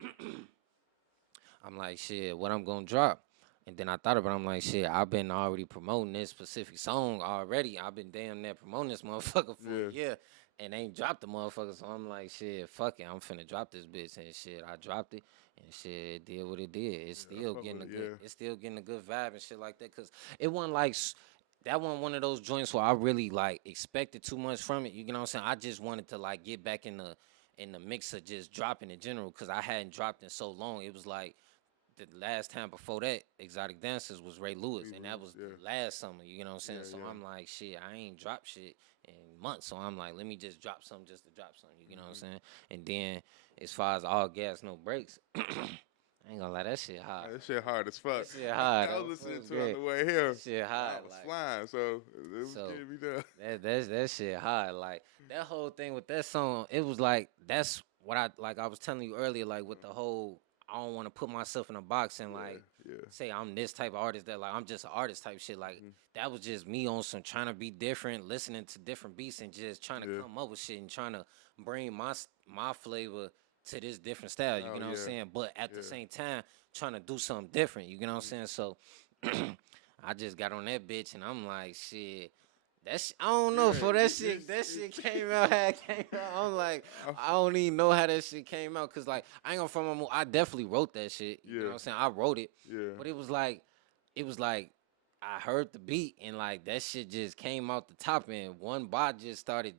I'm like, shit, what I'm gonna drop? And then I thought about it, I'm like, shit, I've been already promoting this specific song already. I've been damn near promoting this motherfucker for Yeah. a year and ain't dropped the motherfucker. So I'm like, shit, fuck it. I'm finna drop this bitch. And shit, I dropped it and shit, it did what it did. It's still fuck getting a with it, good, yeah. it's still getting a good vibe and shit like that. Cause it wasn't like, that wasn't one of those joints where I really like expected too much from it. You know what I'm saying? I just wanted to like get back in the mix of just dropping in general. Cause I hadn't dropped in so long. It was like, the last time before that, Exotic Dancers was Ray Lewis, and that was Yeah. last summer. You know what I'm saying? Yeah, So yeah. I'm like, shit, I ain't dropped shit in months. So I'm like, let me just drop something just to drop something. You know what I'm saying? And then as far as all gas, no brakes, I ain't gonna lie, that shit hard. That shit hard as fuck. That shit hard. I That was listening was to it on great. the way here. That shit hard. I was Like flying, so it was so. getting me done. That shit hard. Like that whole thing with that song, it was like that's what I was telling you earlier. Like with the whole, I don't want to put myself in a box and like Yeah. say I'm this type of artist that like I'm just an artist type shit. Like that was just me on some trying to be different, listening to different beats and just trying to Yeah. come up with shit and trying to bring my flavor to this different style. You Oh, know what I'm yeah. saying? But at the Yeah. same time, trying to do something different. You know what I'm saying? So I just got on that bitch and I'm like, shit. I don't know for Yeah, that shit came out how it came out. I'm like, I- I don't even know how that shit came out. Cause like I ain't gonna front my move. I definitely wrote that shit. You know Yeah. what I'm saying? I wrote it. Yeah. But it was like I heard the beat and like that shit just came out the top and one bar just started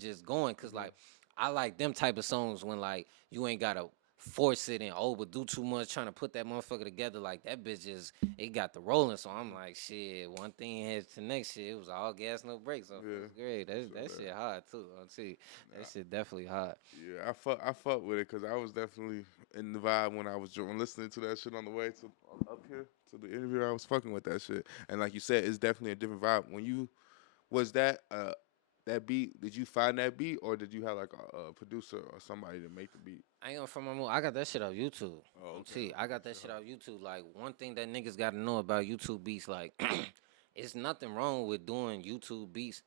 just going. Cause like I like them type of songs when like you ain't gotta force it and overdo too much trying to put that motherfucker together. Like that bitch just it got the rolling. So I'm like, shit, one thing heads to next shit. It was all gas, no brakes on Yeah. first grade. That shit hard too. I'll tell you. That shit definitely hard. Yeah, I fuck with it because I was definitely in the vibe when I was listening to that shit on the way to up here to the interview. I was fucking with that shit, and like you said, it's definitely a different vibe. When you was that beat, did you find that beat or did you have like a producer or somebody to make the beat? I ain't gonna from my move. I got that shit off YouTube. Oh, I'm okay. tell you, I got that shit off YouTube. Like one thing that niggas gotta know about YouTube beats, like it's nothing wrong with doing YouTube beats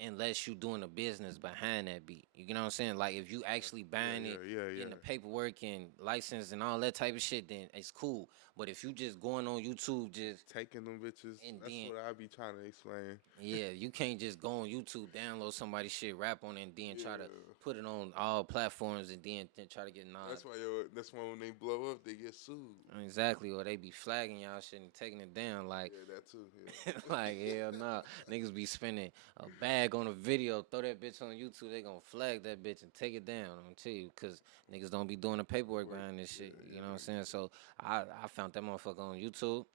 unless you doing a business behind that beat. You know what I'm saying? Like if you actually buying it, Yeah. getting the paperwork and license and all that type of shit, then it's cool. But if you just going on YouTube just Taking them bitches. and That's then what I be trying to explain. yeah, you can't just go on YouTube, download somebody's shit, rap on it, and then try to Yeah. put it on all platforms and then try to get That's nods. that's why when they blow up, they get sued. Exactly, or they be flagging y'all shit and taking it down. Like Yeah, that too. Yeah. like hell no, niggas be spending a bag on a video, throw that bitch on YouTube, they gonna flag that bitch and take it down. I'm tell you, cause niggas don't be doing the paperwork behind this shit. You know what I'm saying? So I found that motherfucker on YouTube,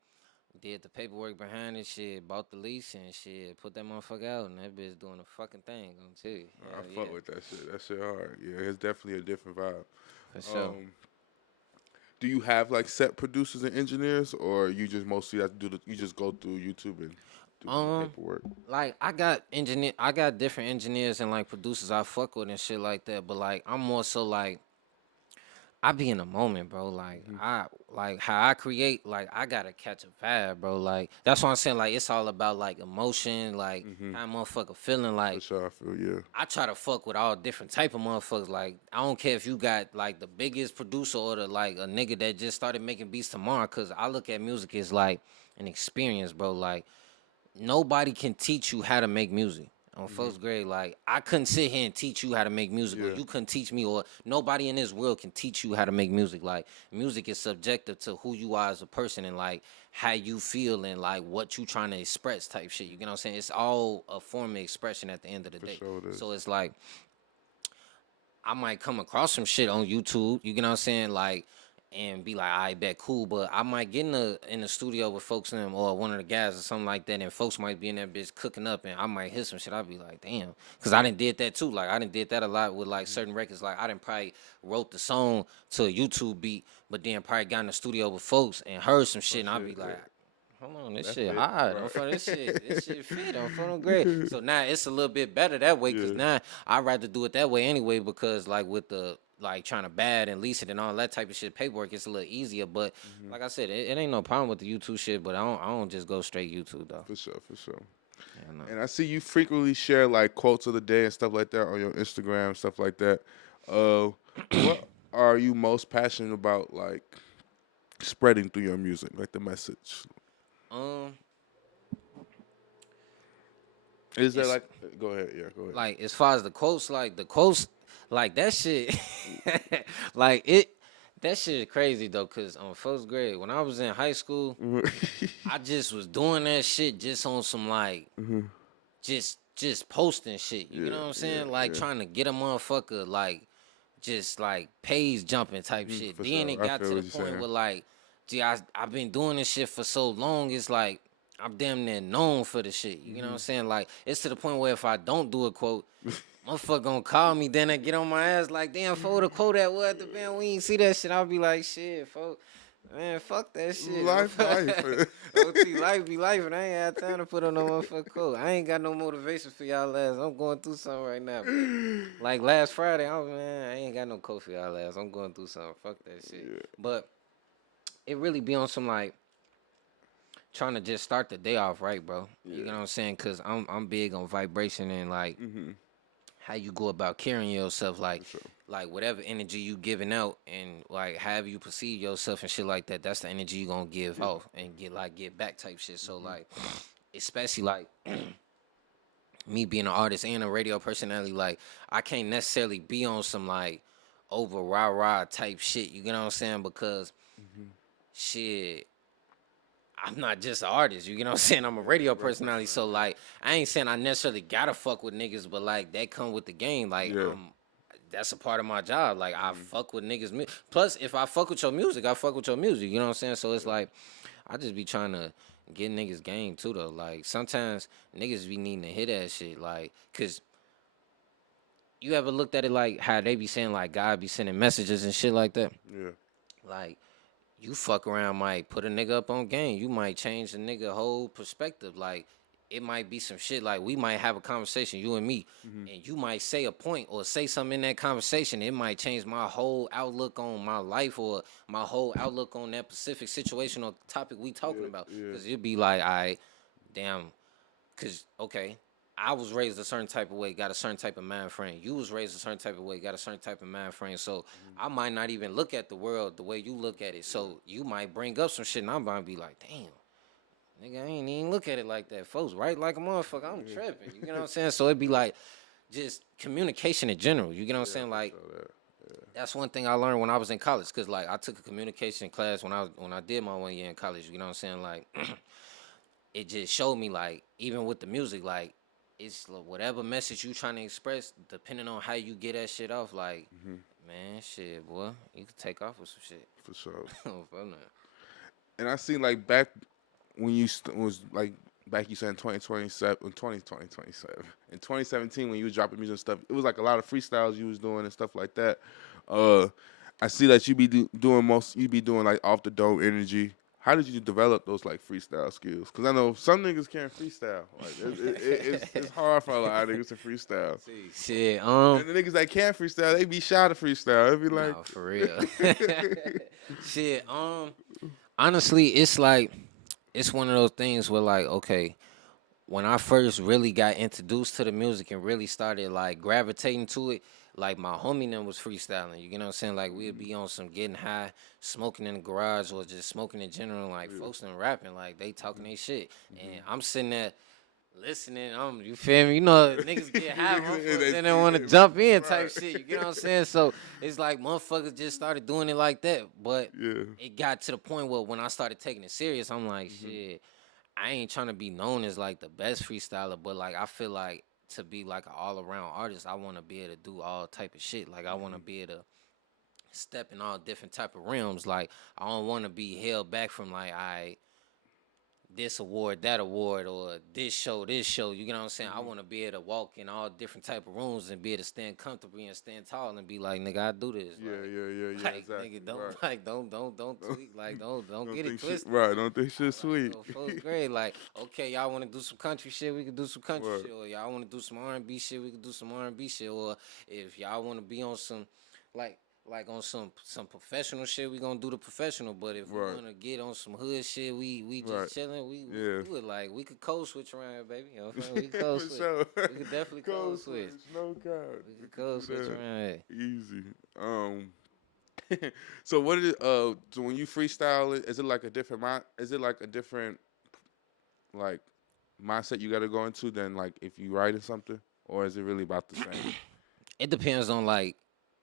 did the paperwork behind it, shit, bought the lease and shit, put that motherfucker out, and that bitch doing the fucking thing. I'm tell you, I hell fuck yeah, with that shit. That shit hard. Yeah, it's definitely a different vibe. for sure. Do you have like set producers and engineers, or you just mostly have to you just go through YouTube and do the Um, paperwork? like I got different engineers and like producers I fuck with and shit like that. But like I'm more so like I be in the moment, bro. Like I like how I create. Like I gotta catch a vibe, bro. Like that's what I'm saying. Like it's all about like emotion, like how a motherfucker feeling. For Like sure, I feel yeah. I try to fuck with all different type of motherfuckers. Like I don't care if you got like the biggest producer or the like a nigga that just started making beats tomorrow. Cause I look at music as like an experience, bro. Like nobody can teach you how to make music. On first grade, like I couldn't sit here and teach you how to make music, or Yeah. you couldn't teach me, or nobody in this world can teach you how to make music. Like music is subjective to who you are as a person and like how you feel and like what you trying to express type shit. You know what I'm saying? It's all a form of expression at the end of the For day. sure it is. So it's like I might come across some shit on YouTube, you know what I'm saying? Like and be like, I bet cool, but I might get in the studio with folks in them or one of the guys or something like that, and folks might be in that bitch cooking up, and I might hit some shit. I'd be like, damn, because I done did that too. Like I done did that a lot with like certain records. Like I done probably wrote the song to a YouTube beat, but then probably got in the studio with folks and heard some shit, and I'd be like, hold on, this That shit fit, hard. I'm right? for this shit fit. I'm feeling great. So now it's a little bit better that way, cause Yeah. now I'd rather do it that way anyway, because like with the like trying to bad and lease it and all that type of shit, paperwork it's a little easier. But Hmm. like I said, it ain't no problem with the YouTube shit. But I don't just go straight YouTube though. For sure, for sure. Yeah, no. And I see you frequently share like quotes of the day and stuff like that on your Instagram, stuff like that. What are you most passionate about, like spreading through your music, like the message? Um, Is there it's like? Go ahead. Yeah, go ahead. like as far as the quotes, like that shit, like it. That shit is crazy though, cause on first grade when I was in high school, I just was doing that shit just on some like Mhm. just posting shit. You Yeah, know what I'm yeah, saying? Like yeah. trying to get a motherfucker like just like page jumping type shit. For Then sure. it I got feel to what the you're point saying. where like, gee, I've been doing this shit for so long. It's like I'm damn near known for the shit. You know what I'm saying? Like it's to the point where if I don't do a quote, motherfucker gonna call me, then I get on my ass like, damn, for the quote that was at the band, we ain't see that shit. I'll be like, shit, folks. Man, fuck that shit. Life. OT life be life, and I ain't had time to put on no motherfucking quote. I ain't got no motivation for y'all ass. I'm going through something right now. But like last Friday, I ain't got no quote for y'all ass. I'm going through something. Fuck that shit. Yeah, But it really be on some like trying to just start the day off right, bro. You know yeah. what I'm saying? Cause I'm big on vibration and like Mm-hmm. how you go about carrying yourself, For sure. like whatever energy you giving out and like however you perceive yourself and shit like that, that's the energy you gonna give Yeah. off and get back type shit. So Mm-hmm. like especially like me being an artist and a radio personality, like I can't necessarily be on some like over rah rah type shit, you know what I'm saying? Because Mm-hmm. shit, I'm not just an artist, you know what I'm saying? I'm a Yeah, radio radio personality. So personality. like I ain't saying I necessarily gotta fuck with niggas, but like that come with the game. Like Yeah. that's a part of my job. Like I Mm-hmm. fuck with niggas. Plus, if I fuck with your music, I fuck with your music. You know what I'm saying? So it's Yeah. like I just be trying to get niggas game too though. Like sometimes niggas be needing to hit that shit. Like, cause you ever looked at it like how they be saying like God be sending messages and shit like that? Yeah. Like you fuck around might put a nigga up on game. You might change the nigga whole perspective. Like it might be some shit like we might have a conversation, you and me, Mm-hmm. and you might say a point or say something in that conversation. It might change my whole outlook on my life or my whole outlook on that specific situation or topic we talking Yeah. about. Yeah. Cause it'd be like, I damn, cause okay, I was raised a certain type of way, got a certain type of mind frame. You was raised a certain type of way, got a certain type of mind frame. So I might not even look at the world the way you look at it. Yeah. So you might bring up some shit, and I'm gonna be like, damn. Nigga, I ain't even look at it like that. Folks, right? Like a motherfucker, I'm Yeah. tripping. You know what I'm saying? So it'd be like just communication in general. You know what I'm Yeah. saying? For Like sure. That. that's one thing I learned when I was in college. Cause like I took a communication class when I did my 1 year in college. You know what I'm saying? Like it just showed me like even with the music, like it's whatever message you trying to express, depending on how you get that shit off. Like Mm-hmm. man, shit, boy, you could take off with some shit. For sure. Fuck no. And I seen like back when you was like back you said in 2027 in 2017 when you was dropping music and stuff, it was like a lot of freestyles you was doing and stuff like that. uh I see that you be doing most, you be doing like off the dome energy. How did you develop those like freestyle skills? Because I know some niggas can't freestyle. Like it's hard for a lot of niggas to freestyle. See, shit, And the niggas that can't freestyle, they be shy to freestyle. They be like, no, for real. Shit, honestly, it's like it's one of those things where like, okay, when I first really got introduced to the music and really started like gravitating to it, like my homie them was freestyling. You know what I'm saying? Like we'd be on some getting high, smoking in the garage or just smoking in general. Like yeah, folks and rapping, like they talking their shit, and mhm. I'm sitting there listening. You feel me? You know, niggas get high, motherfuckers, They- and they want to jump in type right. shit. You get what I'm saying? So it's like motherfuckers just started doing it like that, but Yeah. it got to the point where when I started taking it serious, I'm like, Hmm. shit. I ain't trying to be known as like the best freestyler, but like I feel like to be like an all around artist, I want to be able to do all type of shit. Like I want to Hmm. be able to step in all different type of realms. Like I don't want to be held back from like I this award, that award, or this show. You know what I'm saying? I want to be able to walk in all different type of rooms and be able to stand comfortably and stand tall and be like, nigga, I do this. Yeah, Like, yeah, yeah, yeah. like Exactly. nigga, don't Right. like, don't tweak, like, don't Don't get it think shit. twisted. Right. Don't think I shit like sweet. no first grade. Like, okay, y'all want to do some country shit, we can do some country Right. shit. Or y'all want to do some R&B shit, we can do some R&B shit. Or if y'all want to be on some, like on some professional shit, we gonna do the professional. But if we Right. wanna get on some hood shit, we Right. just chilling. We Yeah. can do it. Like we could code switch around, baby. You know what I'm saying? We can For code switch. sure. We could definitely Code code switch. No card. We We could can code do switch that. around. Easy. So what is so when you freestyle it, is it like a different is it like a different like mindset you got to go into than like if you writing something, or is it really about the same? It depends on like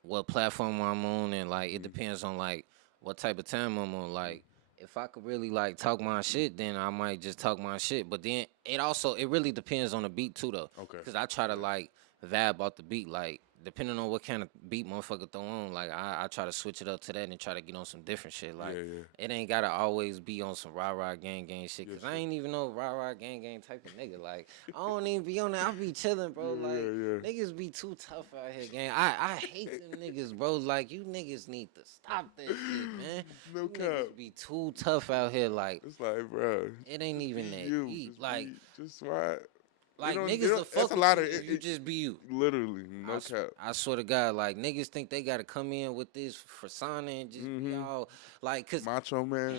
what platform I'm on, and like it depends on like what type of time I'm on. Like if I could really like talk my shit, then I might just talk my shit. But then it really depends on the beat too though, Okay. because I try to like vibe out the beat. Like depending on what kind of beat motherfucker throw on, like I try to switch it up to that and try to get on some different shit. Like Yeah, yeah. it ain't gotta always be on some rah rah gang gang shit. Yeah, Cause sure. I ain't even no rah rah gang gang type of nigga. Like I don't even be on that. I be chilling, bro. Yeah, Like yeah, niggas be too tough out here, gang. I hate them niggas, bro. Like you niggas need to stop that shit, man. No You cap. niggas be too tough out here. Like It's like, bro. it ain't just even be that you. deep. Just Like be, just why. like They niggas will that's fuck a with lot you of if you just be you. literally I, no s- cap. I swear to God, like niggas think they gotta come in with this persona and just be all like, cause Macho man.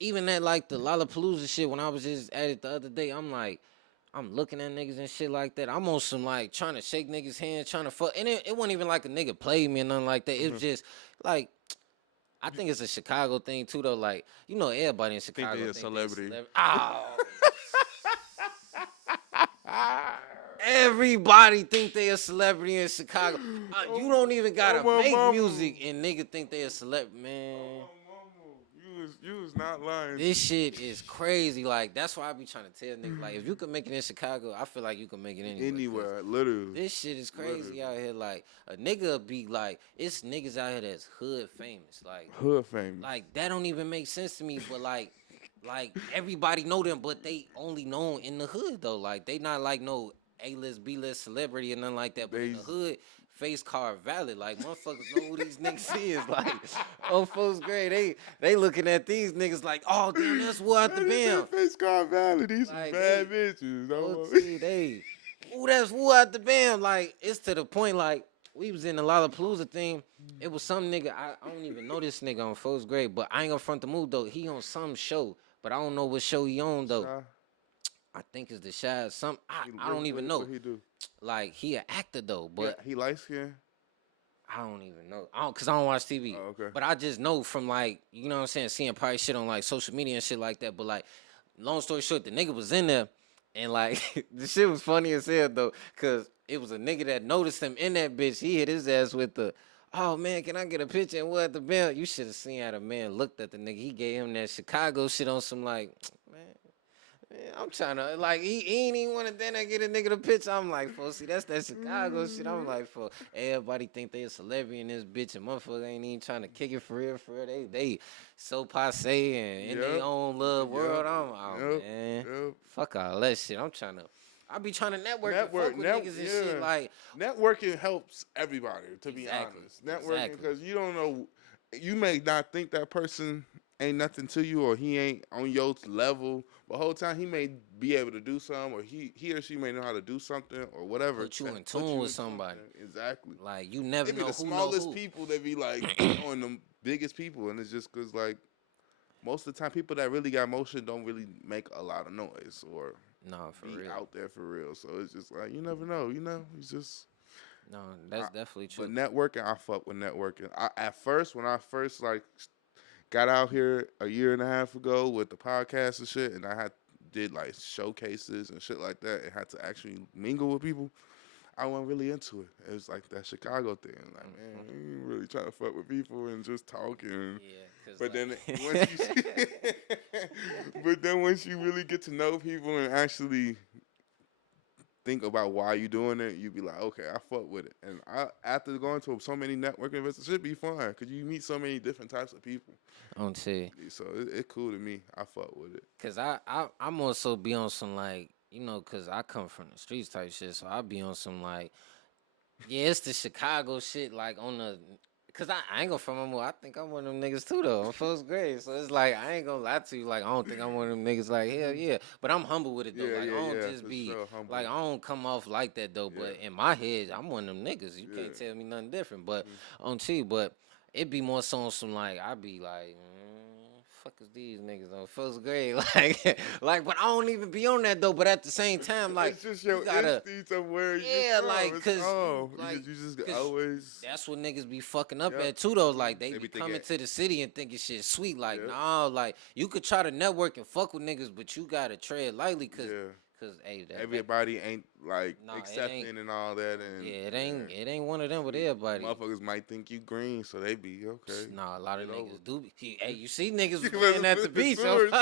even that like the Lollapalooza shit. When I was just at it the other day, I'm like, I'm looking at niggas and shit like that. I'm on some like trying to shake niggas' hands, trying to fuck, and it wasn't even like a nigga played me or nothing like that. It was just like. I think it's a Chicago thing too, though. Like, you know, everybody in Think Chicago they a think they a celebrity. celebrity. Oh, everybody think they a celebrity in Chicago. You don't even gotta my make mama. music and nigga think they a celebrity, man. You was not lying. This shit is crazy. Like that's why I be trying to tell niggas, like if you can make it in Chicago, I feel like you can make it anywhere. 'Cause Anywhere, literally. this shit is crazy Literally. out here. Like a nigga be like, it's niggas out here that's hood famous. Hood famous. Like that don't even make sense to me. But like everybody know them, but they only known in the hood though. Like they not like no A-list, B-list celebrity or nothing like that. But in the They- hood, face card valid. Like motherfuckers know who these niggas is. Like oh, first grade, they looking at these niggas like, oh damn, that's what the bam. Face card valid. These some Like, bad bitches. Oh, see, ooh, that's who out the bam. Like it's to the point like. We was in the Lollapalooza thing. It was some nigga. I don't even know this nigga on first grade, but I ain't gonna front the move though. He on some show, but I don't know what show he on though. Shy? I think it's the Shy. I don't What- even know. What he do? Like he an actor though, but He light skin. I don't even know. Cause I don't watch TV. Oh, okay. But I just know from like, you know what I'm saying, seeing probably shit on like social media and shit like that. But like, long story short, the nigga was in there and like the shit was funny as hell though, cause it was a nigga that noticed him in that bitch. He hit his ass with the, oh man, can I get a picture? And what the bell? You should have seen how the man looked at the nigga. He gave him that Chicago shit on some like, man, I'm trying to like he ain't even want to then get a nigga the picture. I'm like, for see that's that Chicago shit. I'm like, for everybody think they a celebrity in this bitch and motherfucker ain't even trying to kick it for real, for real. They so passe and in their Yep. own little world. I'm Yep. man, Yep. fuck all that shit. I be trying to network and Network, fuck with niggas and shit. yeah. Like Networking helps everybody, to be Exactly, honest. Networking, exactly. because you don't know, you may not think that person ain't nothing to you, or he ain't on your level, but whole time he may be able to do something, or he or she may know how to do something, or whatever. Put you to in tune with somebody. something. Exactly. like you never They be know the who know smallest who. people that be like knowing the biggest people, and it's just because like most of the time people that really got motion don't really make a lot of noise or No, for be real. out there for real. So it's just like you never know. It's just. No, that's definitely true. But networking, I fuck with networking. At first, when I first like got out here a year and a half ago with the podcast and shit, and I did like showcases and shit like that, and had to actually mingle with people. I wasn't really into it. It was like that Chicago thing. Like, man, you ain't really trying to fuck with people and just talking. Yeah, cause But then like- once you, but then once you really get to know people and actually think about why you doing it, you be like, okay, I fuck with it. And after going to so many networking events, it should be fun because you meet so many different types of people. On T. So it cool to me. I fuck with it. Cause I'm also be on some like, cause I come from the streets type shit, so I be on some like, yeah, it's the Chicago shit, like on the. Cause I ain't gonna from no more. I think I'm one of them niggas too though. I'm first grade, so it's like I ain't gonna lie to you. Like I don't think I'm one of them niggas. Like hell yeah, but I'm humble with it though. Yeah, Like yeah, I don't yeah. just For be sure, humble. like I don't come off like that though. But in my head, I'm one of them niggas. You can't Yeah. tell me nothing different. But on T, but it be more so on some like I be like. Fuck is these niggas on first grade like but I don't even be on that though, but at the same time like It's just your you gotta instinct of where yeah you're from. like It's, cause oh, you, like you just 'cause always. that's what niggas be fucking up Yep. at too though, like they They be be coming thinking- to the city and thinking shit sweet like Yep. nah, like you could try to network and fuck with niggas but you gotta tread lightly cause Yeah. hey Everybody ain't like Nah, it accepting ain't- and all that, and yeah it ain't one of them with everybody. motherfuckers might think you green, so they be okay. Nah, a lot of Get over niggas do. Hey, you see niggas was You paying better at the put the beach. tours.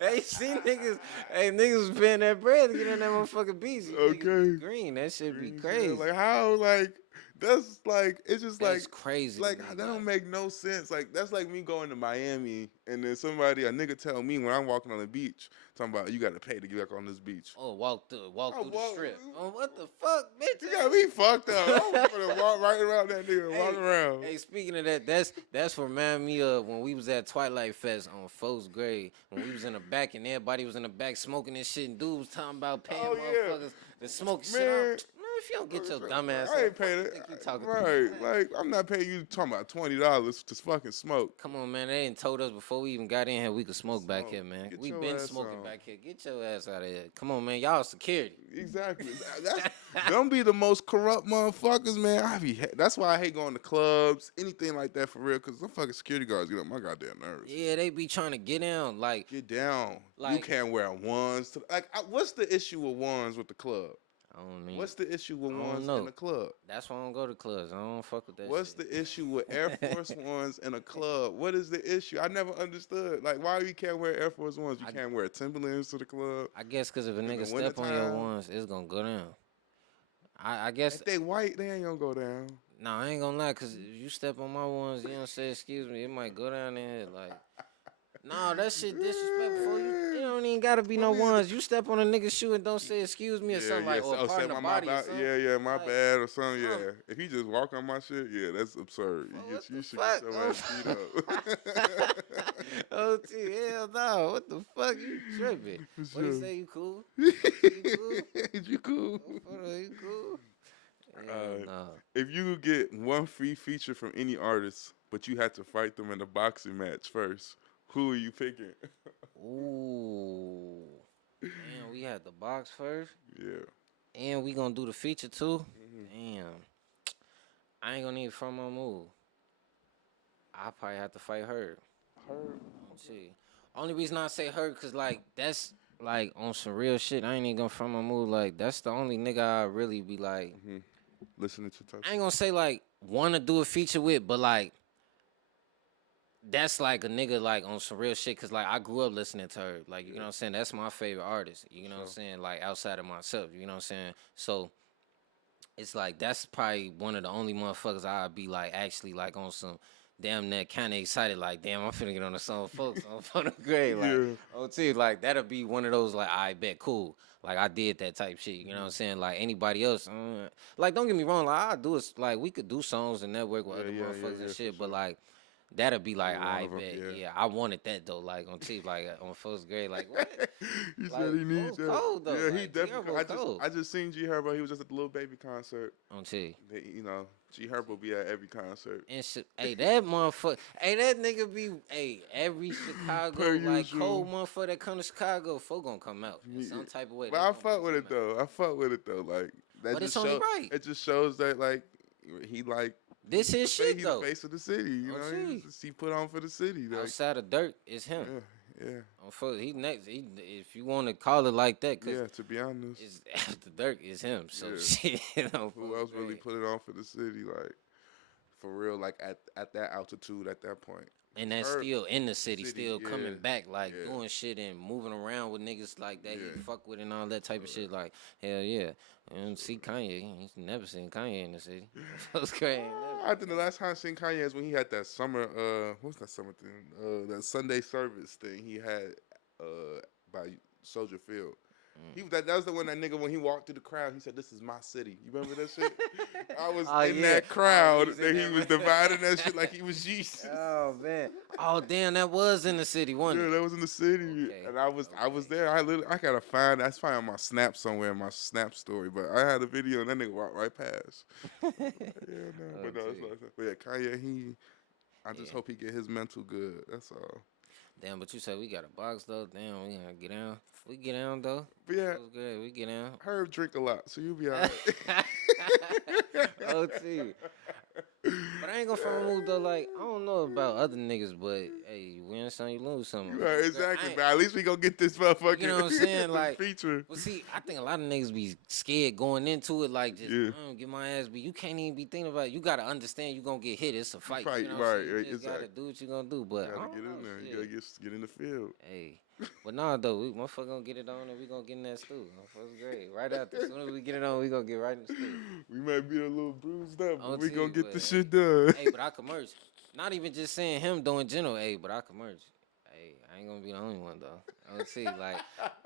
Hey, see niggas. Hey, niggas was paying that bread to get on that motherfucking beach. You niggas be Okay. green. That shit be Green, yeah, crazy. like how, like that's like it's just That's like crazy. to like me, that don't make no sense. Like that's like me going to Miami and then a nigga tell me when I'm walking on the beach, talking about you got to pay to get back on this beach. Oh, walk through the strip. Oh, what the fuck, bitch? You got me fucked up. I'm gonna walk right around that nigga and walk around. Hey, speaking of that, that's remind me of when we was at Twilight Fest on first grade when we was in the back and everybody was in the back smoking and shit and dudes was talking about paying Oh, yeah. motherfuckers to smoke shit Man. out. Man, if you don't get your dumb ass, I up, ain't fuck paying you it. think you talking to? Right. Like, I'm not paying you talking about $20 to fucking smoke. Come on, man. They didn't told us before we even got in here we could smoke back here, man. Get We your been ass smoking on. back here. Get your ass out of here. Come on, man. Y'all security. Exactly. Them be the most corrupt motherfuckers, man. That's why I hate going to clubs, anything like that for real, because some fucking security guards get on my goddamn nerves. Yeah, they be trying to get down. Like, Get down. You Like- can't wear ones. What's the issue with ones with the club? I don't mean. What's the issue with I don't ones know. in the club? That's why I don't go to clubs. I don't fuck with that What's shit. the issue with Air Force Ones in a club? What is the issue? I never understood. Like, why you can't wear Air Force Ones? You can't wear Timberlands to the club? I guess because if a the nigga step on your wintertime? ones, it's gonna go down. I guess. If they white, they ain't gonna go down. Nah, I ain't gonna lie, because if you step on my ones, you don't say excuse me, it might go down in here. Like, nah, that shit disrespectful. You don't even gotta be no ones. You step on a nigga's shoe and don't say excuse me or something like, or pardon the body or something. Yeah, my Like, bad or something. Yeah, something. if he just walk on my shit, yeah, that's absurd. What You the should get fuck? your ass beat up. Oh, hell no. What the fuck? You tripping? For What you sure. say? You cool? You cool? You cool? Hell no. If you could get one free feature from any artist, but you had to fight them in a boxing match first, who are you picking? Ooh. Damn, we had the box first. Yeah. And we gonna do the feature too? Mm-hmm. Damn. I ain't gonna need from my move. I probably have to fight her. See. Only reason I say her, cause like that's like on some real shit. I ain't even gonna from my move. Like that's the only nigga I really be like. Listening to touch. I ain't gonna say like wanna do a feature with, but like that's like a nigga like on some real shit. Cause like I grew up listening to her. Like you know what I'm saying. That's my favorite artist. You know what I'm saying. Like outside of myself. You know what I'm saying. So it's like that's probably one of the only motherfuckers I'd be like actually like on some. Damn, that kind of excited, like, damn, I'm finna get on the song, folks, on the grade, like, OT, like, that'll be one of those, like, I bet, cool, like, I did that type shit, you know what I'm saying, like, anybody else, like, don't get me wrong, like, I do it, like, we could do songs and network with other motherfuckers and shit, but, like, that'll be like, I bet, I wanted that, though, like, on T, like, on first grade, like, what? He Like, said he needs that. cold, though, Yeah, like, he definitely. cold. I just seen G Herbo. He was just at the Lil Baby concert. On T. You know, G Herbo be at every concert. And shit, hey, that motherfucker, hey, that nigga be, hey, every Chicago, Per like, usual. cold motherfucker that come to Chicago, folk gonna come out in some type of way. But I fuck with it though. I fuck with it though. Like that But just it's only right. It just shows that like he like This his shit, he though. the face of the city. You Oh, know, he put on for the city. Like, Outside of Dirk, it's him. yeah. On first, he next. If you want to call it like that, cause Yeah, to be honest. it's after Dirk is him. So Yeah. shit, Who else really put it on for the city? Like for real, like at that altitude at that point. And He's that's Herb. still in the The city, city, still yeah, coming back, like yeah, doing shit and moving around with niggas like that he yeah. fuck with and all that type of shit. Like, hell yeah. And see Kanye, he's never seen Kanye in the city. That's crazy. I think the last time I seen Kanye is when he had that summer. What's that summer thing? That Sunday service thing he had by Soldier Field. He was that was the one that nigga when he walked through the crowd. He said, "This is my city." You remember that shit? I was Oh in yeah. that Oh, he crowd was that in he there. was dividing that shit like he was Jesus. Oh man. Oh damn, that was in the city, wasn't Yeah, it? that was in the city, Okay. and I was there. I gotta find that's probably on my Snap somewhere in my Snap story, but I had a video and that nigga walked right past. Yeah, no, Oh, but no, it's gee. like, but yeah, Kanye, I just Yeah. hope he get his mental good. That's all. Damn, but you said we got a box though. Damn, we gotta get down. We get down though. But yeah, Feels good. We get down. Herb drink a lot, so you'll be alright. OT. But I ain't gonna front move though. Like I don't know about other niggas, but hey, you win some, you lose some. You right, exactly, I ain't- but at least we gonna get this motherfucker. You know what I'm saying? this Like, feature. well, see, I think a lot of niggas be scared going into it. Like, just Yeah. get my ass beat. You can't even be thinking about it. You gotta understand you gonna get hit. It's a fight. Fight, You know what I'm right, saying? You right, just gotta exactly. do what you gonna do. But You I gotta don't get in know, there. You shit. gotta get in the field. Hey, but nah, though, we motherfucker gonna get it on and we gonna get in that stew. Motherfucker's great. Right after, as soon as we get it on, we gonna get right in the stew. We might be a little bruised up, but On we gonna TV, get this but, shit done. hey, but I can merge. Not even just saying him doing general, hey, but I can merge. Hey, I ain't gonna be the only one though. I see, like,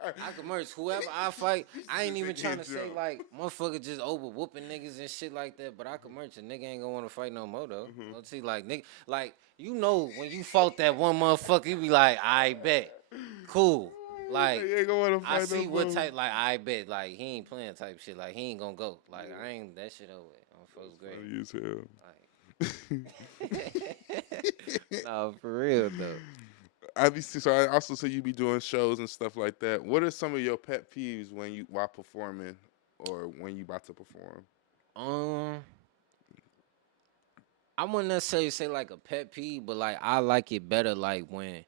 I can merge whoever I fight. I ain't even trying to say like motherfucker just over whooping niggas and shit like that. But I can merge. A nigga ain't gonna want to fight no more though. Let's see, like nigga, like you know when you fought that one motherfucker, you be like, I bet, cool. Like You ain't gonna wanna I fight see no what more. type. Like I bet, like he ain't playing type shit. Like he ain't gonna go. Like I ain't that shit over. With. On folks great. Funny as hell. Like, nah, for real though. So I also see you be doing shows and stuff like that. What are some of your pet peeves when you while performing or when you about to perform? Um, I wouldn't necessarily say like a pet peeve, but like I like it better like when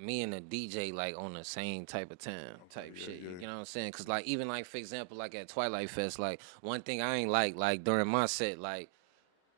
me and the DJ like on the same type of time type yeah, shit. yeah. You know what I'm saying? Cause like even like for example like at Twilight Fest, like one thing I ain't like during my set, like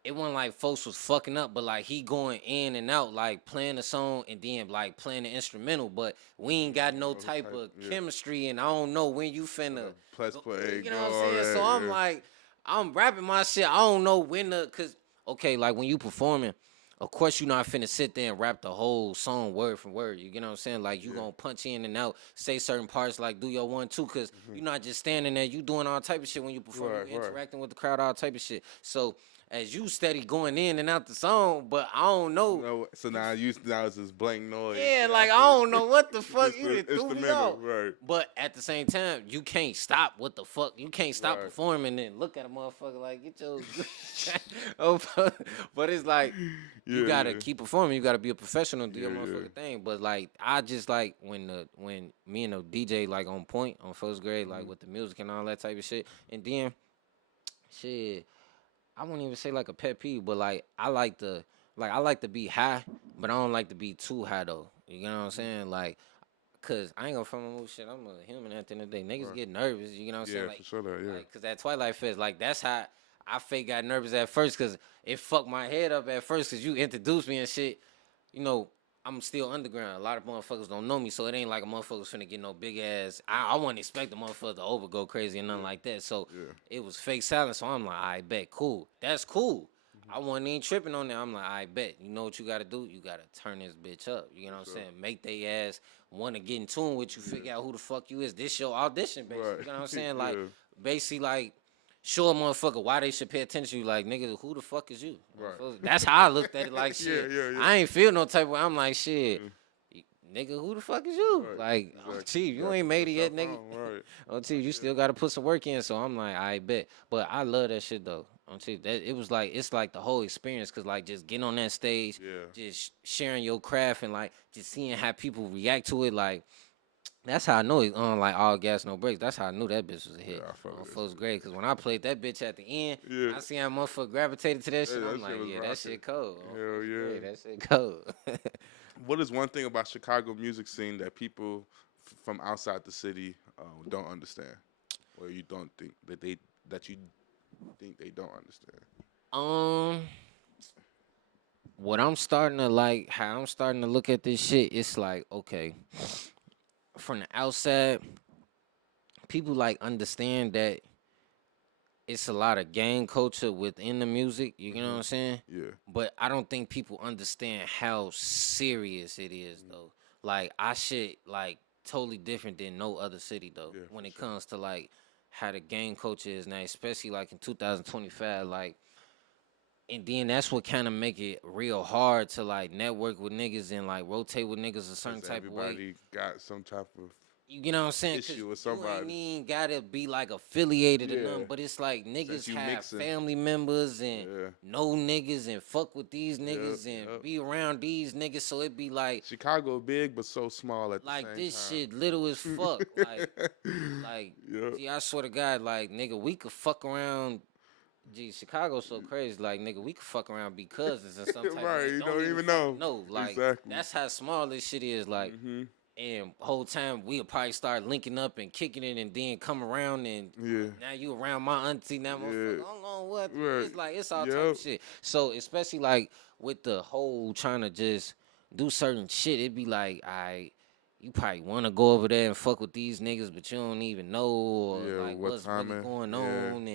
it wasn't like folks was fucking up, but like he going in and out, like playing the song and then like playing the instrumental, but we ain't got no type of yeah. chemistry, and I don't know when you finna, Press play, you know go what I'm all saying? that, So I'm yeah. like, I'm rapping my shit. I don't know when cause okay, like when you performing. Of course, you're not finna sit there and rap the whole song word for word. You get what I'm saying? Like, you gonna punch in and out, say certain parts, like do your 1, 2, because you're not just standing there. You doing all type of shit when you perform. Right, You right. interacting with the crowd, all type of shit. So, as you steady going in and out the song, but I don't know. No, so now it's just blank noise. Yeah, like I don't know what the fuck Just you the done threw me instrumental, off. right. But at the same time, you can't stop what the fuck. You can't stop Right. performing and look at a motherfucker like get your. Oh, but it's like you Yeah, gotta yeah. keep performing. You gotta be a professional, do your Yeah, yeah. motherfucking thing. But like I just like when me and the DJ like on point on first grade, like with the music and all that type of shit, and then shit. I wouldn't even say like a pet peeve, but like I like to be high, but I don't like to be too high though. You know what I'm saying? Like, cause I ain't gonna front my move shit. I'm a human at the end of the day. Niggas Right. get nervous. You know what I'm Yeah, saying? for Like, sure that, yeah. like, cause at Twilight Fest, like that's how I fake got nervous at first, cause it fucked my head up at first, cause you introduced me and shit. You know, I'm still underground. A lot of motherfuckers don't know me, so it ain't like a motherfucker's finna get no big ass. I wouldn't expect a motherfucker to over go crazy and nothing like that. So Yeah. it was fake silence. So I'm like, I bet, cool. That's cool. I wasn't even tripping on that. I'm like, I bet. You know what you gotta do? You gotta turn this bitch up. You know what I'm saying? Make they ass wanna get in tune with you, figure out who the fuck you is. This your audition, basically. Right. You know what I'm saying? Like, Yeah. basically, like, show a motherfucker why they should pay attention to you. Like, nigga, who the fuck is you? Right. That's how I looked at it. Like, Yeah, shit. yeah, yeah. I ain't feel no type of way. I'm like, shit. Nigga, who the fuck is you? Right. Like, Exactly. oh, Chief, you Gotta ain't put made it yet, yourself nigga. on, right. Oh, Chief, you still got to put some work in. So I'm like, I bet. But I love that shit, though. On Chief, that it was like, it's like the whole experience. Because, like, just getting on that stage, Yeah. just sharing your craft and, like, just seeing how people react to it. Like, that's how I know it, like, all gas, no brakes. That's how I knew that bitch was a hit. Yeah, I fuck On with that first shit. grade. Because when I played that bitch at the end, Yeah. I see how motherfucker gravitated to that shit. Yeah, that I'm shit like, was yeah, rocking. that shit cold. On Hell first yeah. grade, that shit cold. What is one thing about Chicago music scene that people from outside the city don't understand, or you don't think that you think they don't understand? Um, what I'm starting to like, how I'm starting to look at this shit, it's like, okay, from the outside, people like understand that it's a lot of gang culture within the music, you know what I'm saying? Yeah. But I don't think people understand how serious it is though. Like I shit like totally different than no other city though Yeah, when for it sure. comes to like how the gang culture is now, especially like in 2025, like and then that's what kind of make it real hard to like network with niggas and like rotate with niggas a certain Because type of way. everybody got some type of You get what I'm saying? Cause issue with you ain't somebody. even gotta be like affiliated or Yeah. nothing, but it's like Since niggas you have mixing. family members and Yeah. know niggas and fuck with these Yep. niggas and Yep. be around these niggas. So it be Chicago big but so small at the like same this time. shit little as fuck. Like, Yep. gee, I swear to God, like nigga, we could fuck around. Gee, Chicago's so crazy. Like nigga, we could fuck around be cousins in some type of Right. way. You Don't don't even even fucking know. know. Like Exactly. that's how small this shit is. Like. Hmm. And whole time we'll probably start linking up and kicking it, and then come around and Yeah. now you around my auntie now, Yeah. motherfucker. Hold on, what? Right. It's like it's all type Yep. of shit. So especially like with the whole trying to just do certain shit, it be like you probably want to go over there and fuck with these niggas, but you don't even know or Yeah. like What what's really timing? going Yeah. on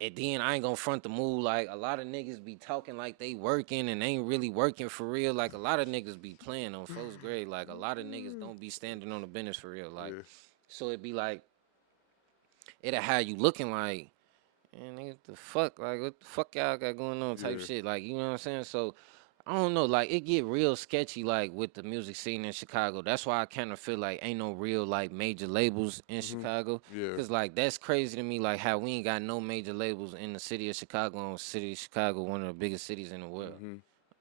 and then I ain't gonna front the move. Like a lot of niggas be talking like they working and ain't really working for real. Like a lot of niggas be playing on first grade. Like a lot of niggas don't be standing on the business for real. Like Yeah. so it be like it'll have you looking like, man, nigga, what the fuck y'all got going on type Yeah. shit. Like you know what I'm saying? So I don't know, like it get real sketchy like with the music scene in Chicago. That's why I kind of feel like ain't no real like major labels in Hmm. Chicago. Yeah. Cause like that's crazy to me, like how we ain't got no major labels in the city of Chicago. And city of Chicago, one of the biggest cities in the world. Hmm.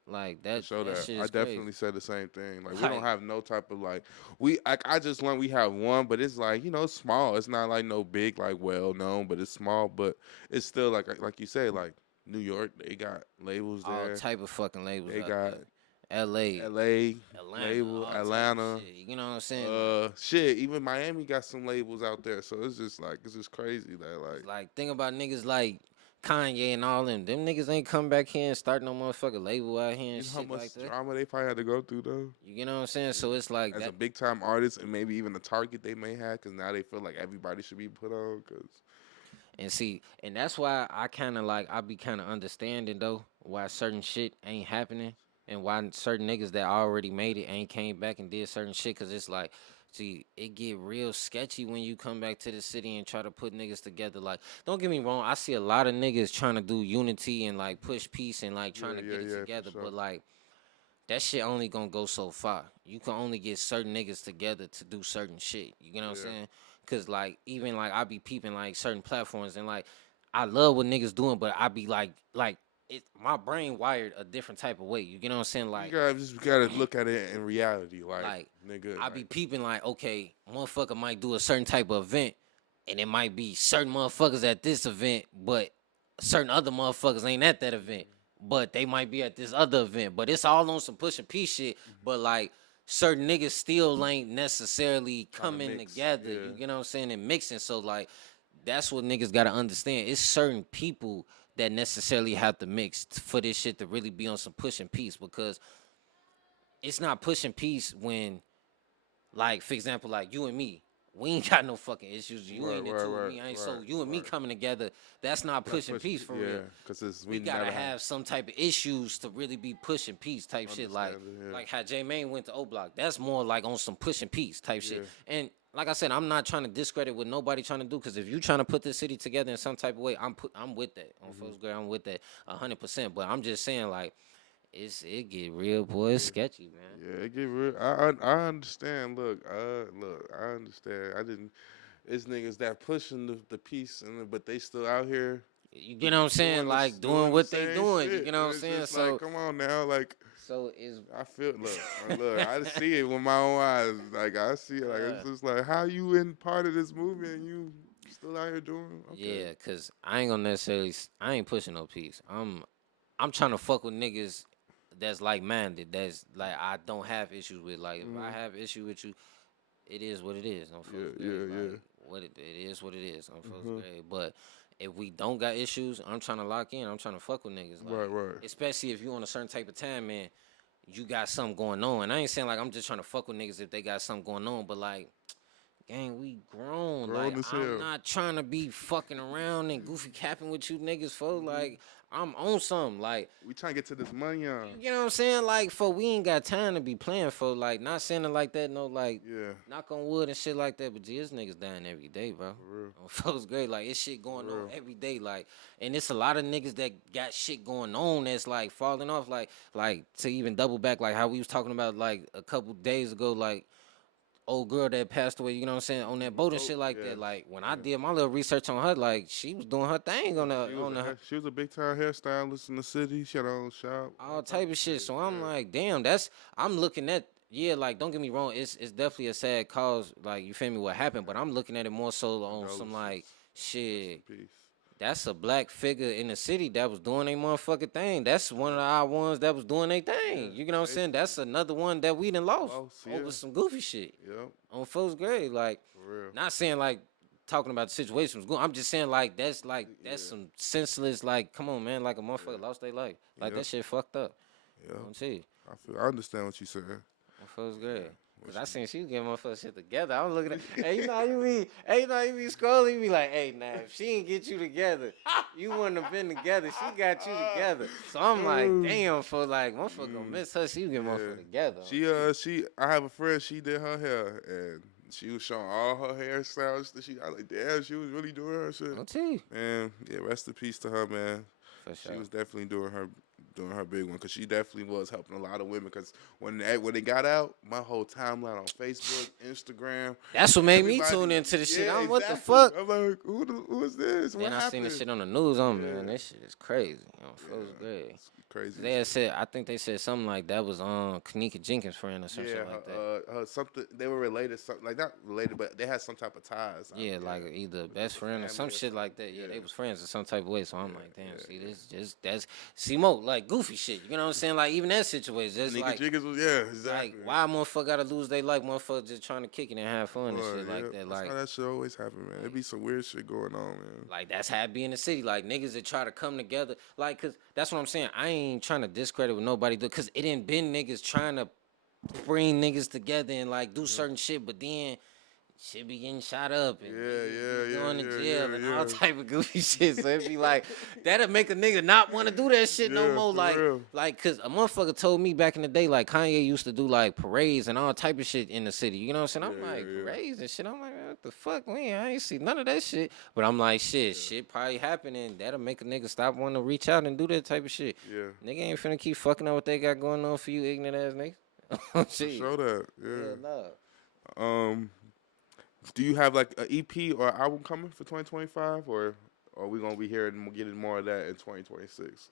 Like To show that that, shit I is crazy. definitely said the same thing. Like we don't Like have no type of like we. Like I just learned we have one, but it's like it's small. It's not like no big like well known, but it's small. But it's still like you say like New York. They got labels all there. type of fucking labels They out got there. L.A., L.A. Atlanta, label, all type of Atlanta. shit. You know what I'm saying? Like. Shit. Even Miami got some labels out there. So it's just crazy that Cause like like think about niggas like Kanye and all them. Them niggas ain't come back here and start no motherfucking label out here you and know how shit like much that. drama they probably had to go through though. You know what I'm saying? So it's like As a that. big time artist and maybe even the target they may have because now they feel like everybody should be put on because And see, and that's why I kind of like I be kind of understanding though why certain shit ain't happening and why certain niggas that already made it ain't came back and did certain shit. Cause it's like, see, it get real sketchy when you come back to the city and try to put niggas together. Like, don't get me wrong, I see a lot of niggas trying to do unity and like push peace and like trying yeah, to yeah, get it yeah, for together, sure. but like that shit only gonna go so far. You can only get certain niggas together to do certain shit. You know what I'm Yeah, saying? Cause like even like I be peeping like certain platforms and like I love what niggas doing, but I be like it my brain wired a different type of way. You know what I'm saying? you gotta look at it in reality, like Like nigga, I be like peeping like, okay, motherfucker might do a certain type of event and it might be certain motherfuckers at this event, but certain other motherfuckers ain't at that event. But they might be at this other event. But it's all on some push and P shit. But like certain niggas still ain't necessarily trying to coming mix. together. Yeah, You get what I'm saying? And mixing. So like that's what niggas gotta understand. It's certain people that necessarily have to mix for this shit to really be on some push and peace because it's not pushing peace when like, for example, like you and me, we ain't got no fucking issues. You right, ain't right, into with right, me. I ain't right, so you and me right. coming together, that's not That's pushing peace for yeah, real. because it's we We gotta never have have some type of issues to really be pushing peace type shit. understanding. Yeah, Like how J Main went to O Block. That's more like on some pushing peace type shit. yeah, And like I said, I'm not trying to discredit what nobody trying to do because if you trying to put this city together in some type of way, I'm with that. On hmm first grade, I'm with that 100%. But I'm just saying like it get real, boy. It's yeah, sketchy, man. yeah. It get real. I understand. Look, I understand. I didn't. It's niggas that pushing the piece, but they still out here You get what I'm saying? Like doing doing the what they same doing. You shit, get what and I'm it's saying? just like, So come on now, like. so is I feel look, I see it with my own eyes. Like I see it, like uh it's just like how you in part of this movie and you still out here doing okay. yeah, cause I ain't gonna necessarily I ain't pushing no peace. I'm trying to fuck with niggas that's like minded. That's like I don't have issues with. Like if I Hmm. have issue with you, it is what it is on Yeah, first grade. yeah, yeah. Like it is what it is on first Hmm. grade. But if we don't got issues, I'm trying to lock in. I'm trying to fuck with niggas. Right, Like, right. especially if you on a certain type of time, man, you got something going on. And I ain't saying like I'm just trying to fuck with niggas if they got something going on, but like, gang, we grown. Like, Grown as I'm hell. not trying to be fucking around and goofy capping with you niggas, for like, I'm on something. Like, We trying to get to this money on. you know what I'm saying? Like, for we ain't got time to be playing for. Like, not saying it like that, no, like, Yeah, knock on wood and shit like that. But gee, this niggas dying every day, bro. for real. Folks great, like it's shit going For on real. every day, like, and it's a lot of niggas that got shit going on that's like falling off, like to even double back, like how we was talking about like a couple days ago, like old girl that passed away, you know what I'm saying, on that boat and Oh, shit like yeah. that. Like when I Yeah. did my little research on her, like she was doing her thing on the She was a big time hairstylist in the city. She had her own shop. all type of shit. So I'm Yeah. like, damn, I'm looking at, yeah, like don't get me wrong, it's definitely a sad cause, like you feel me what happened, but I'm looking at it more so on some like shit. Peace. That's a black figure in the city that was doing a motherfucking thing. That's one of our ones that was doing their thing. You know what I'm saying? That's another one that we done lost over some goofy shit Yep. on first grade. Like, For real. not saying like talking about the situation was good. I'm just saying that's some senseless. Like, come on, man. Like a motherfucker lost their life. Like that shit fucked up. Yeah. I'm tell you. I understand what you said. On first grade. Cause I seen she was getting motherfucker shit together. I was looking at, hey, you know how you be, scrolling, you be like, hey, nah, if she ain't get you together, you wouldn't have been together. She got you together. So I'm like, damn, for like, motherfucker gonna miss her. She was getting motherfucker together. I have a friend. She did her hair, and she was showing all her hairstyles. I was like, damn, she was really doing her shit. I'll tell you. Man, yeah, rest in peace to her, man. For sure. She was definitely doing her big one because she definitely was helping a lot of women. Because when they got out, my whole timeline on Facebook, Instagram, that's what made me tune into the shit. I'm what the fuck? I'm like, who is this? Then what I happened? seen this shit on the news. Man, this shit is crazy. First grade. Crazy. They had said, I think they said something like that was Kanika Jenkins' friend or some shit like that. Something they were related, something like not related, but they had some type of ties. Yeah, like either best friend or some shit like that. Yeah, they was friends in some type of way. So I'm like, damn, see, this that's Mo, like goofy shit. You know what I'm saying? Like even that situation, just like Jenkins was, exactly. Like why a motherfucker gotta lose their life? Motherfucker just trying to kick it and have fun and shit like that. That's Like how that shit always happen, man. There be some weird shit going on, man. Like that's how it be in the city. Like niggas that try to come together. Like, cause that's what I'm saying. I ain't trying to discredit with nobody, cause it ain't been niggas trying to bring niggas together and like do certain shit, but then shit be getting shot up and going to jail and all type of goofy shit. So it be like that'll make a nigga not want to do that shit no more. Like, cause a motherfucker told me back in the day, like Kanye used to do like parades and all type of shit in the city. You know what I'm saying? I'm like parades and shit. I'm like, what the fuck, man? I ain't see none of that shit. But I'm like, shit probably happening. That'll make a nigga stop wanting to reach out and do that type of shit. Yeah. Nigga ain't finna keep fucking up what they got going on for you, ignorant ass niggas. Shit. Show that. Yeah, no. Do you have like an EP or album coming for 2025, or are we gonna be hearing getting more of that in 2026?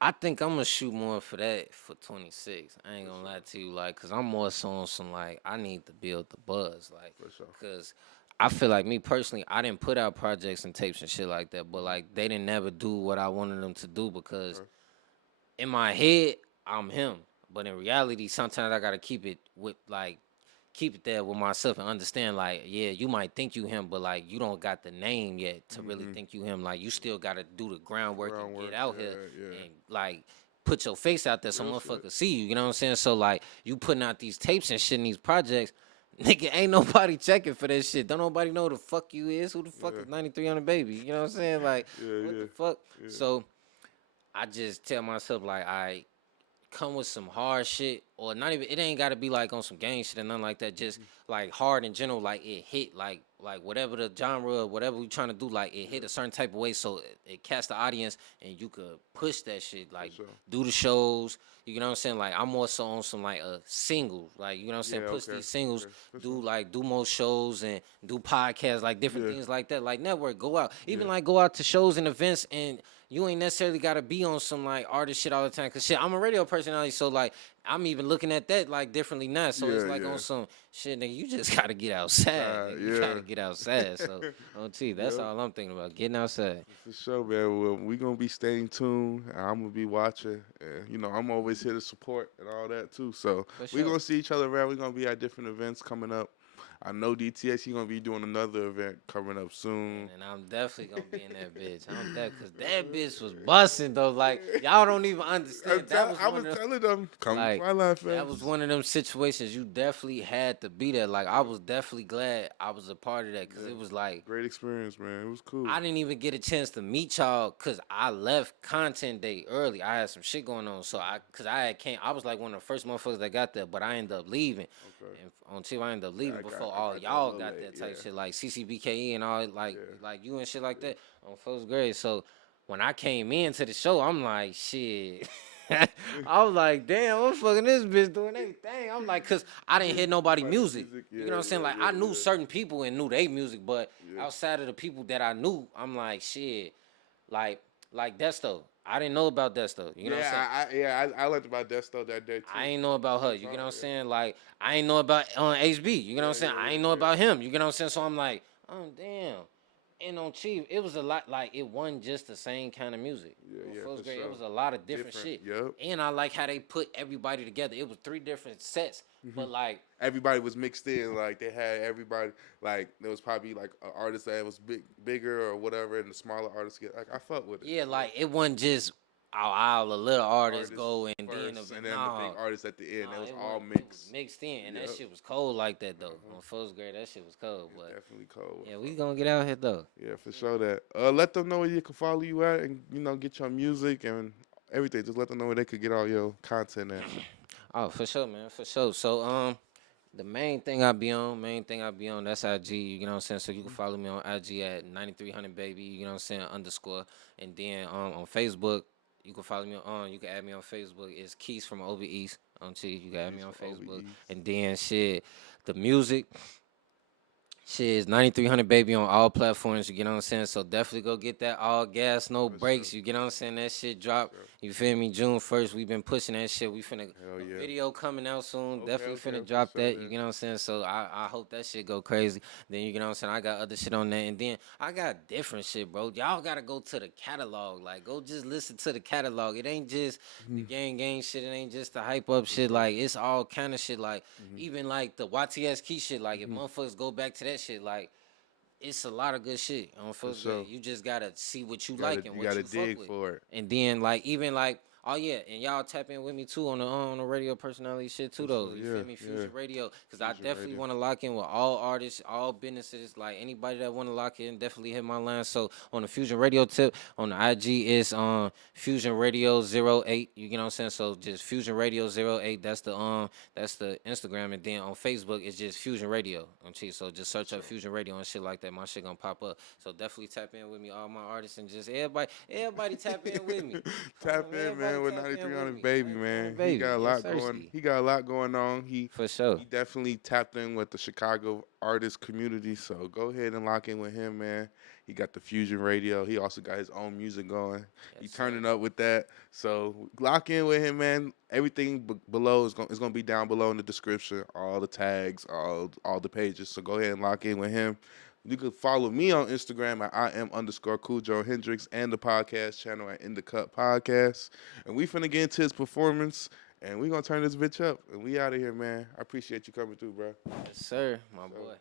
I think I'm gonna shoot more for that for 26. I ain't gonna lie to you, like, cause I'm more so on some like I need to build the buzz, like, cause I feel like me personally, I didn't put out projects and tapes and shit like that, but like they didn't never do what I wanted them to do because in my head I'm him, but in reality sometimes I gotta keep it there with myself and understand, like, yeah, you might think you him, but like you don't got the name yet to really think you him. Like you still gotta do the groundwork and get out here and like put your face out there so motherfuckers see you. You know what I'm saying? So like you putting out these tapes and shit in these projects, nigga, ain't nobody checking for that shit. Don't nobody know who the fuck you is. Who the fuck is 9300 baby? You know what I'm saying? Like what the fuck? So I just tell myself like I come with some hard shit, or not even, it ain't gotta be like on some gang shit or nothing like that, just like hard in general, like it hit like whatever the genre, whatever we trying to do, like it hit a certain type of way so it catch the audience and you could push that shit, like do the shows, you know what I'm saying? Like I'm more so on some like a single, like you know what I'm saying, push these singles, do more shows and do podcasts, like different things like that, like network, go out, even like go out to shows and events, and you ain't necessarily gotta be on some like artist shit all the time. Cause shit, I'm a radio personality, so like I'm even looking at that like differently now. So it's like on some shit, nigga, you just gotta get outside. You gotta get outside. So on T, that's all I'm thinking about, getting outside. For sure, man. Well, we gonna be staying tuned. I'm gonna be watching. And, you know, I'm always here to support and all that too. So we gonna see each other around. We gonna be at different events coming up. I know DTX. He gonna be doing another event coming up Man, soon. and I'm definitely gonna be in that bitch. I'm that cause that bitch was busting though. Like y'all don't even understand. That was I one was of the telling them, come to like Twilight that was Fest. one of them situations you definitely had to be there. Like I was definitely glad I was a part of that because Yeah, it was like great experience, man. It was cool. I didn't even get a chance to meet y'all because I left content day early. I had some shit going on, so cause I had came. I was like one of the first motherfuckers that got there, but I ended up leaving. Okay. And on Chief, I ended up Yeah, leaving before I all got there a y'all little got late. there type Yeah. shit, like CCBKE and all, Yeah. like you and shit like that on first grade. So when I came into the show, I'm like, shit. I was like, damn, I'm fucking this bitch doing everything. I'm like, cause I didn't hear nobody Nobody music. music. You Yeah, know what I'm saying? yeah, Like I yeah, knew yeah. certain people and knew they music, but Yeah. outside of the people that I knew, I'm like, shit, like Desto. I didn't know about Desto. You know what I'm saying? I learned about Desto that day too. I ain't know about She her. was You get on what I'm it. saying? Like I ain't know about HB. You get what I'm Yeah, saying? yeah, I yeah, ain't know yeah. about him. You get what I'm saying? So I'm like, oh damn. And on Chief, it was a lot. Like it wasn't just the same kind of music. Yeah, On yeah, first for grade, it sure. was a lot of different Different. shit. Yep. And I like how they put everybody together. It was 3 different sets, but like Everybody was mixed in. Like they had everybody. Like there was probably like an artist that was bigger or whatever, and the smaller artists get. Like I fuck with it. yeah, like it wasn't just all the little artists Artists go and then first, and then the big no. artists at the end. It Nah, was it all wasn't. It was mixed. mixed in, and that Yep. shit was cold like that though. Uh-huh. On first grade, that shit was cold. It's But definitely cold. yeah, we gonna get out here though. Yeah, for sure that. Let them know where you can follow you at, and get your music and everything. Just let them know where they could get all your content at. Oh, for sure, man, for sure. So the main thing I be on, that's IG. You know what I'm saying? So you can follow me on IG at 9300 baby. You know what I'm saying? Underscore, and then on Facebook. You can follow me on. You can add me on Facebook. It's Keys from Over East. On T. You can add me He's on from Facebook. OVE. And then shit, the music. Shit is 9300 baby on all platforms, you get what I'm saying? So definitely go get that all gas, no For sure. brakes, you get what I'm saying? That shit For drop, sure. you feel me? June 1st, we been pushing that shit. We finna, Hell a yeah. video coming out soon, Okay, definitely okay, finna for drop sure that, you then. get what I'm saying? So I hope that shit go crazy. Then you get what I'm saying? I got other shit on that. And then I got different shit, bro. Y'all gotta go to the catalog. Like, go just listen to the catalog. It ain't just the gang shit. It ain't just the hype up shit. sure. Like, it's all kind of shit. Like, even like the YTS Key shit. Like, if motherfuckers go back to that shit, like, it's a lot of good shit on For first sure. grade. You just gotta see what you You gotta like and you what gotta you fuck dig with. for it. And then like even like oh yeah, and y'all tap in with me too on the radio personality shit too For though. sure. You Yeah, feel me? yeah. Fusion Radio, cause I Fusion definitely Radio. want to lock in with all artists, all businesses. Like anybody that want to lock in, definitely hit my line. So on the Fusion Radio tip on the IG is Fusion Radio 08. You get what I'm saying? So just Fusion Radio 08. That's the Instagram, and then on Facebook it's just Fusion Radio. So just search up Sure. Fusion Radio and shit like that. My shit gonna pop up. So definitely tap in with me, all my artists, and just everybody tap in with me. Tap in, Everybody man, with tap in with 9300 me. baby, 9300 man. He baby. got a Yes, lot going. thirsty. He got a lot going on. For sure. He definitely tapped in with the Chicago artist community. So go ahead and lock in with him, man. He got the Fusion Radio. He also got his own music going. He Yes, sir. turning up with that. So lock in with him, man. Everything below is gonna be down below in the description. All the tags, all the pages. So go ahead and lock in with him. You can follow me on Instagram at @IM_Cujo Hendrix and the podcast channel at InDaCut Podcast. And we finna get into his performance and we gonna turn this bitch up. And we out of here, man. I appreciate you coming through, bro. Yes, sir. My So. boy.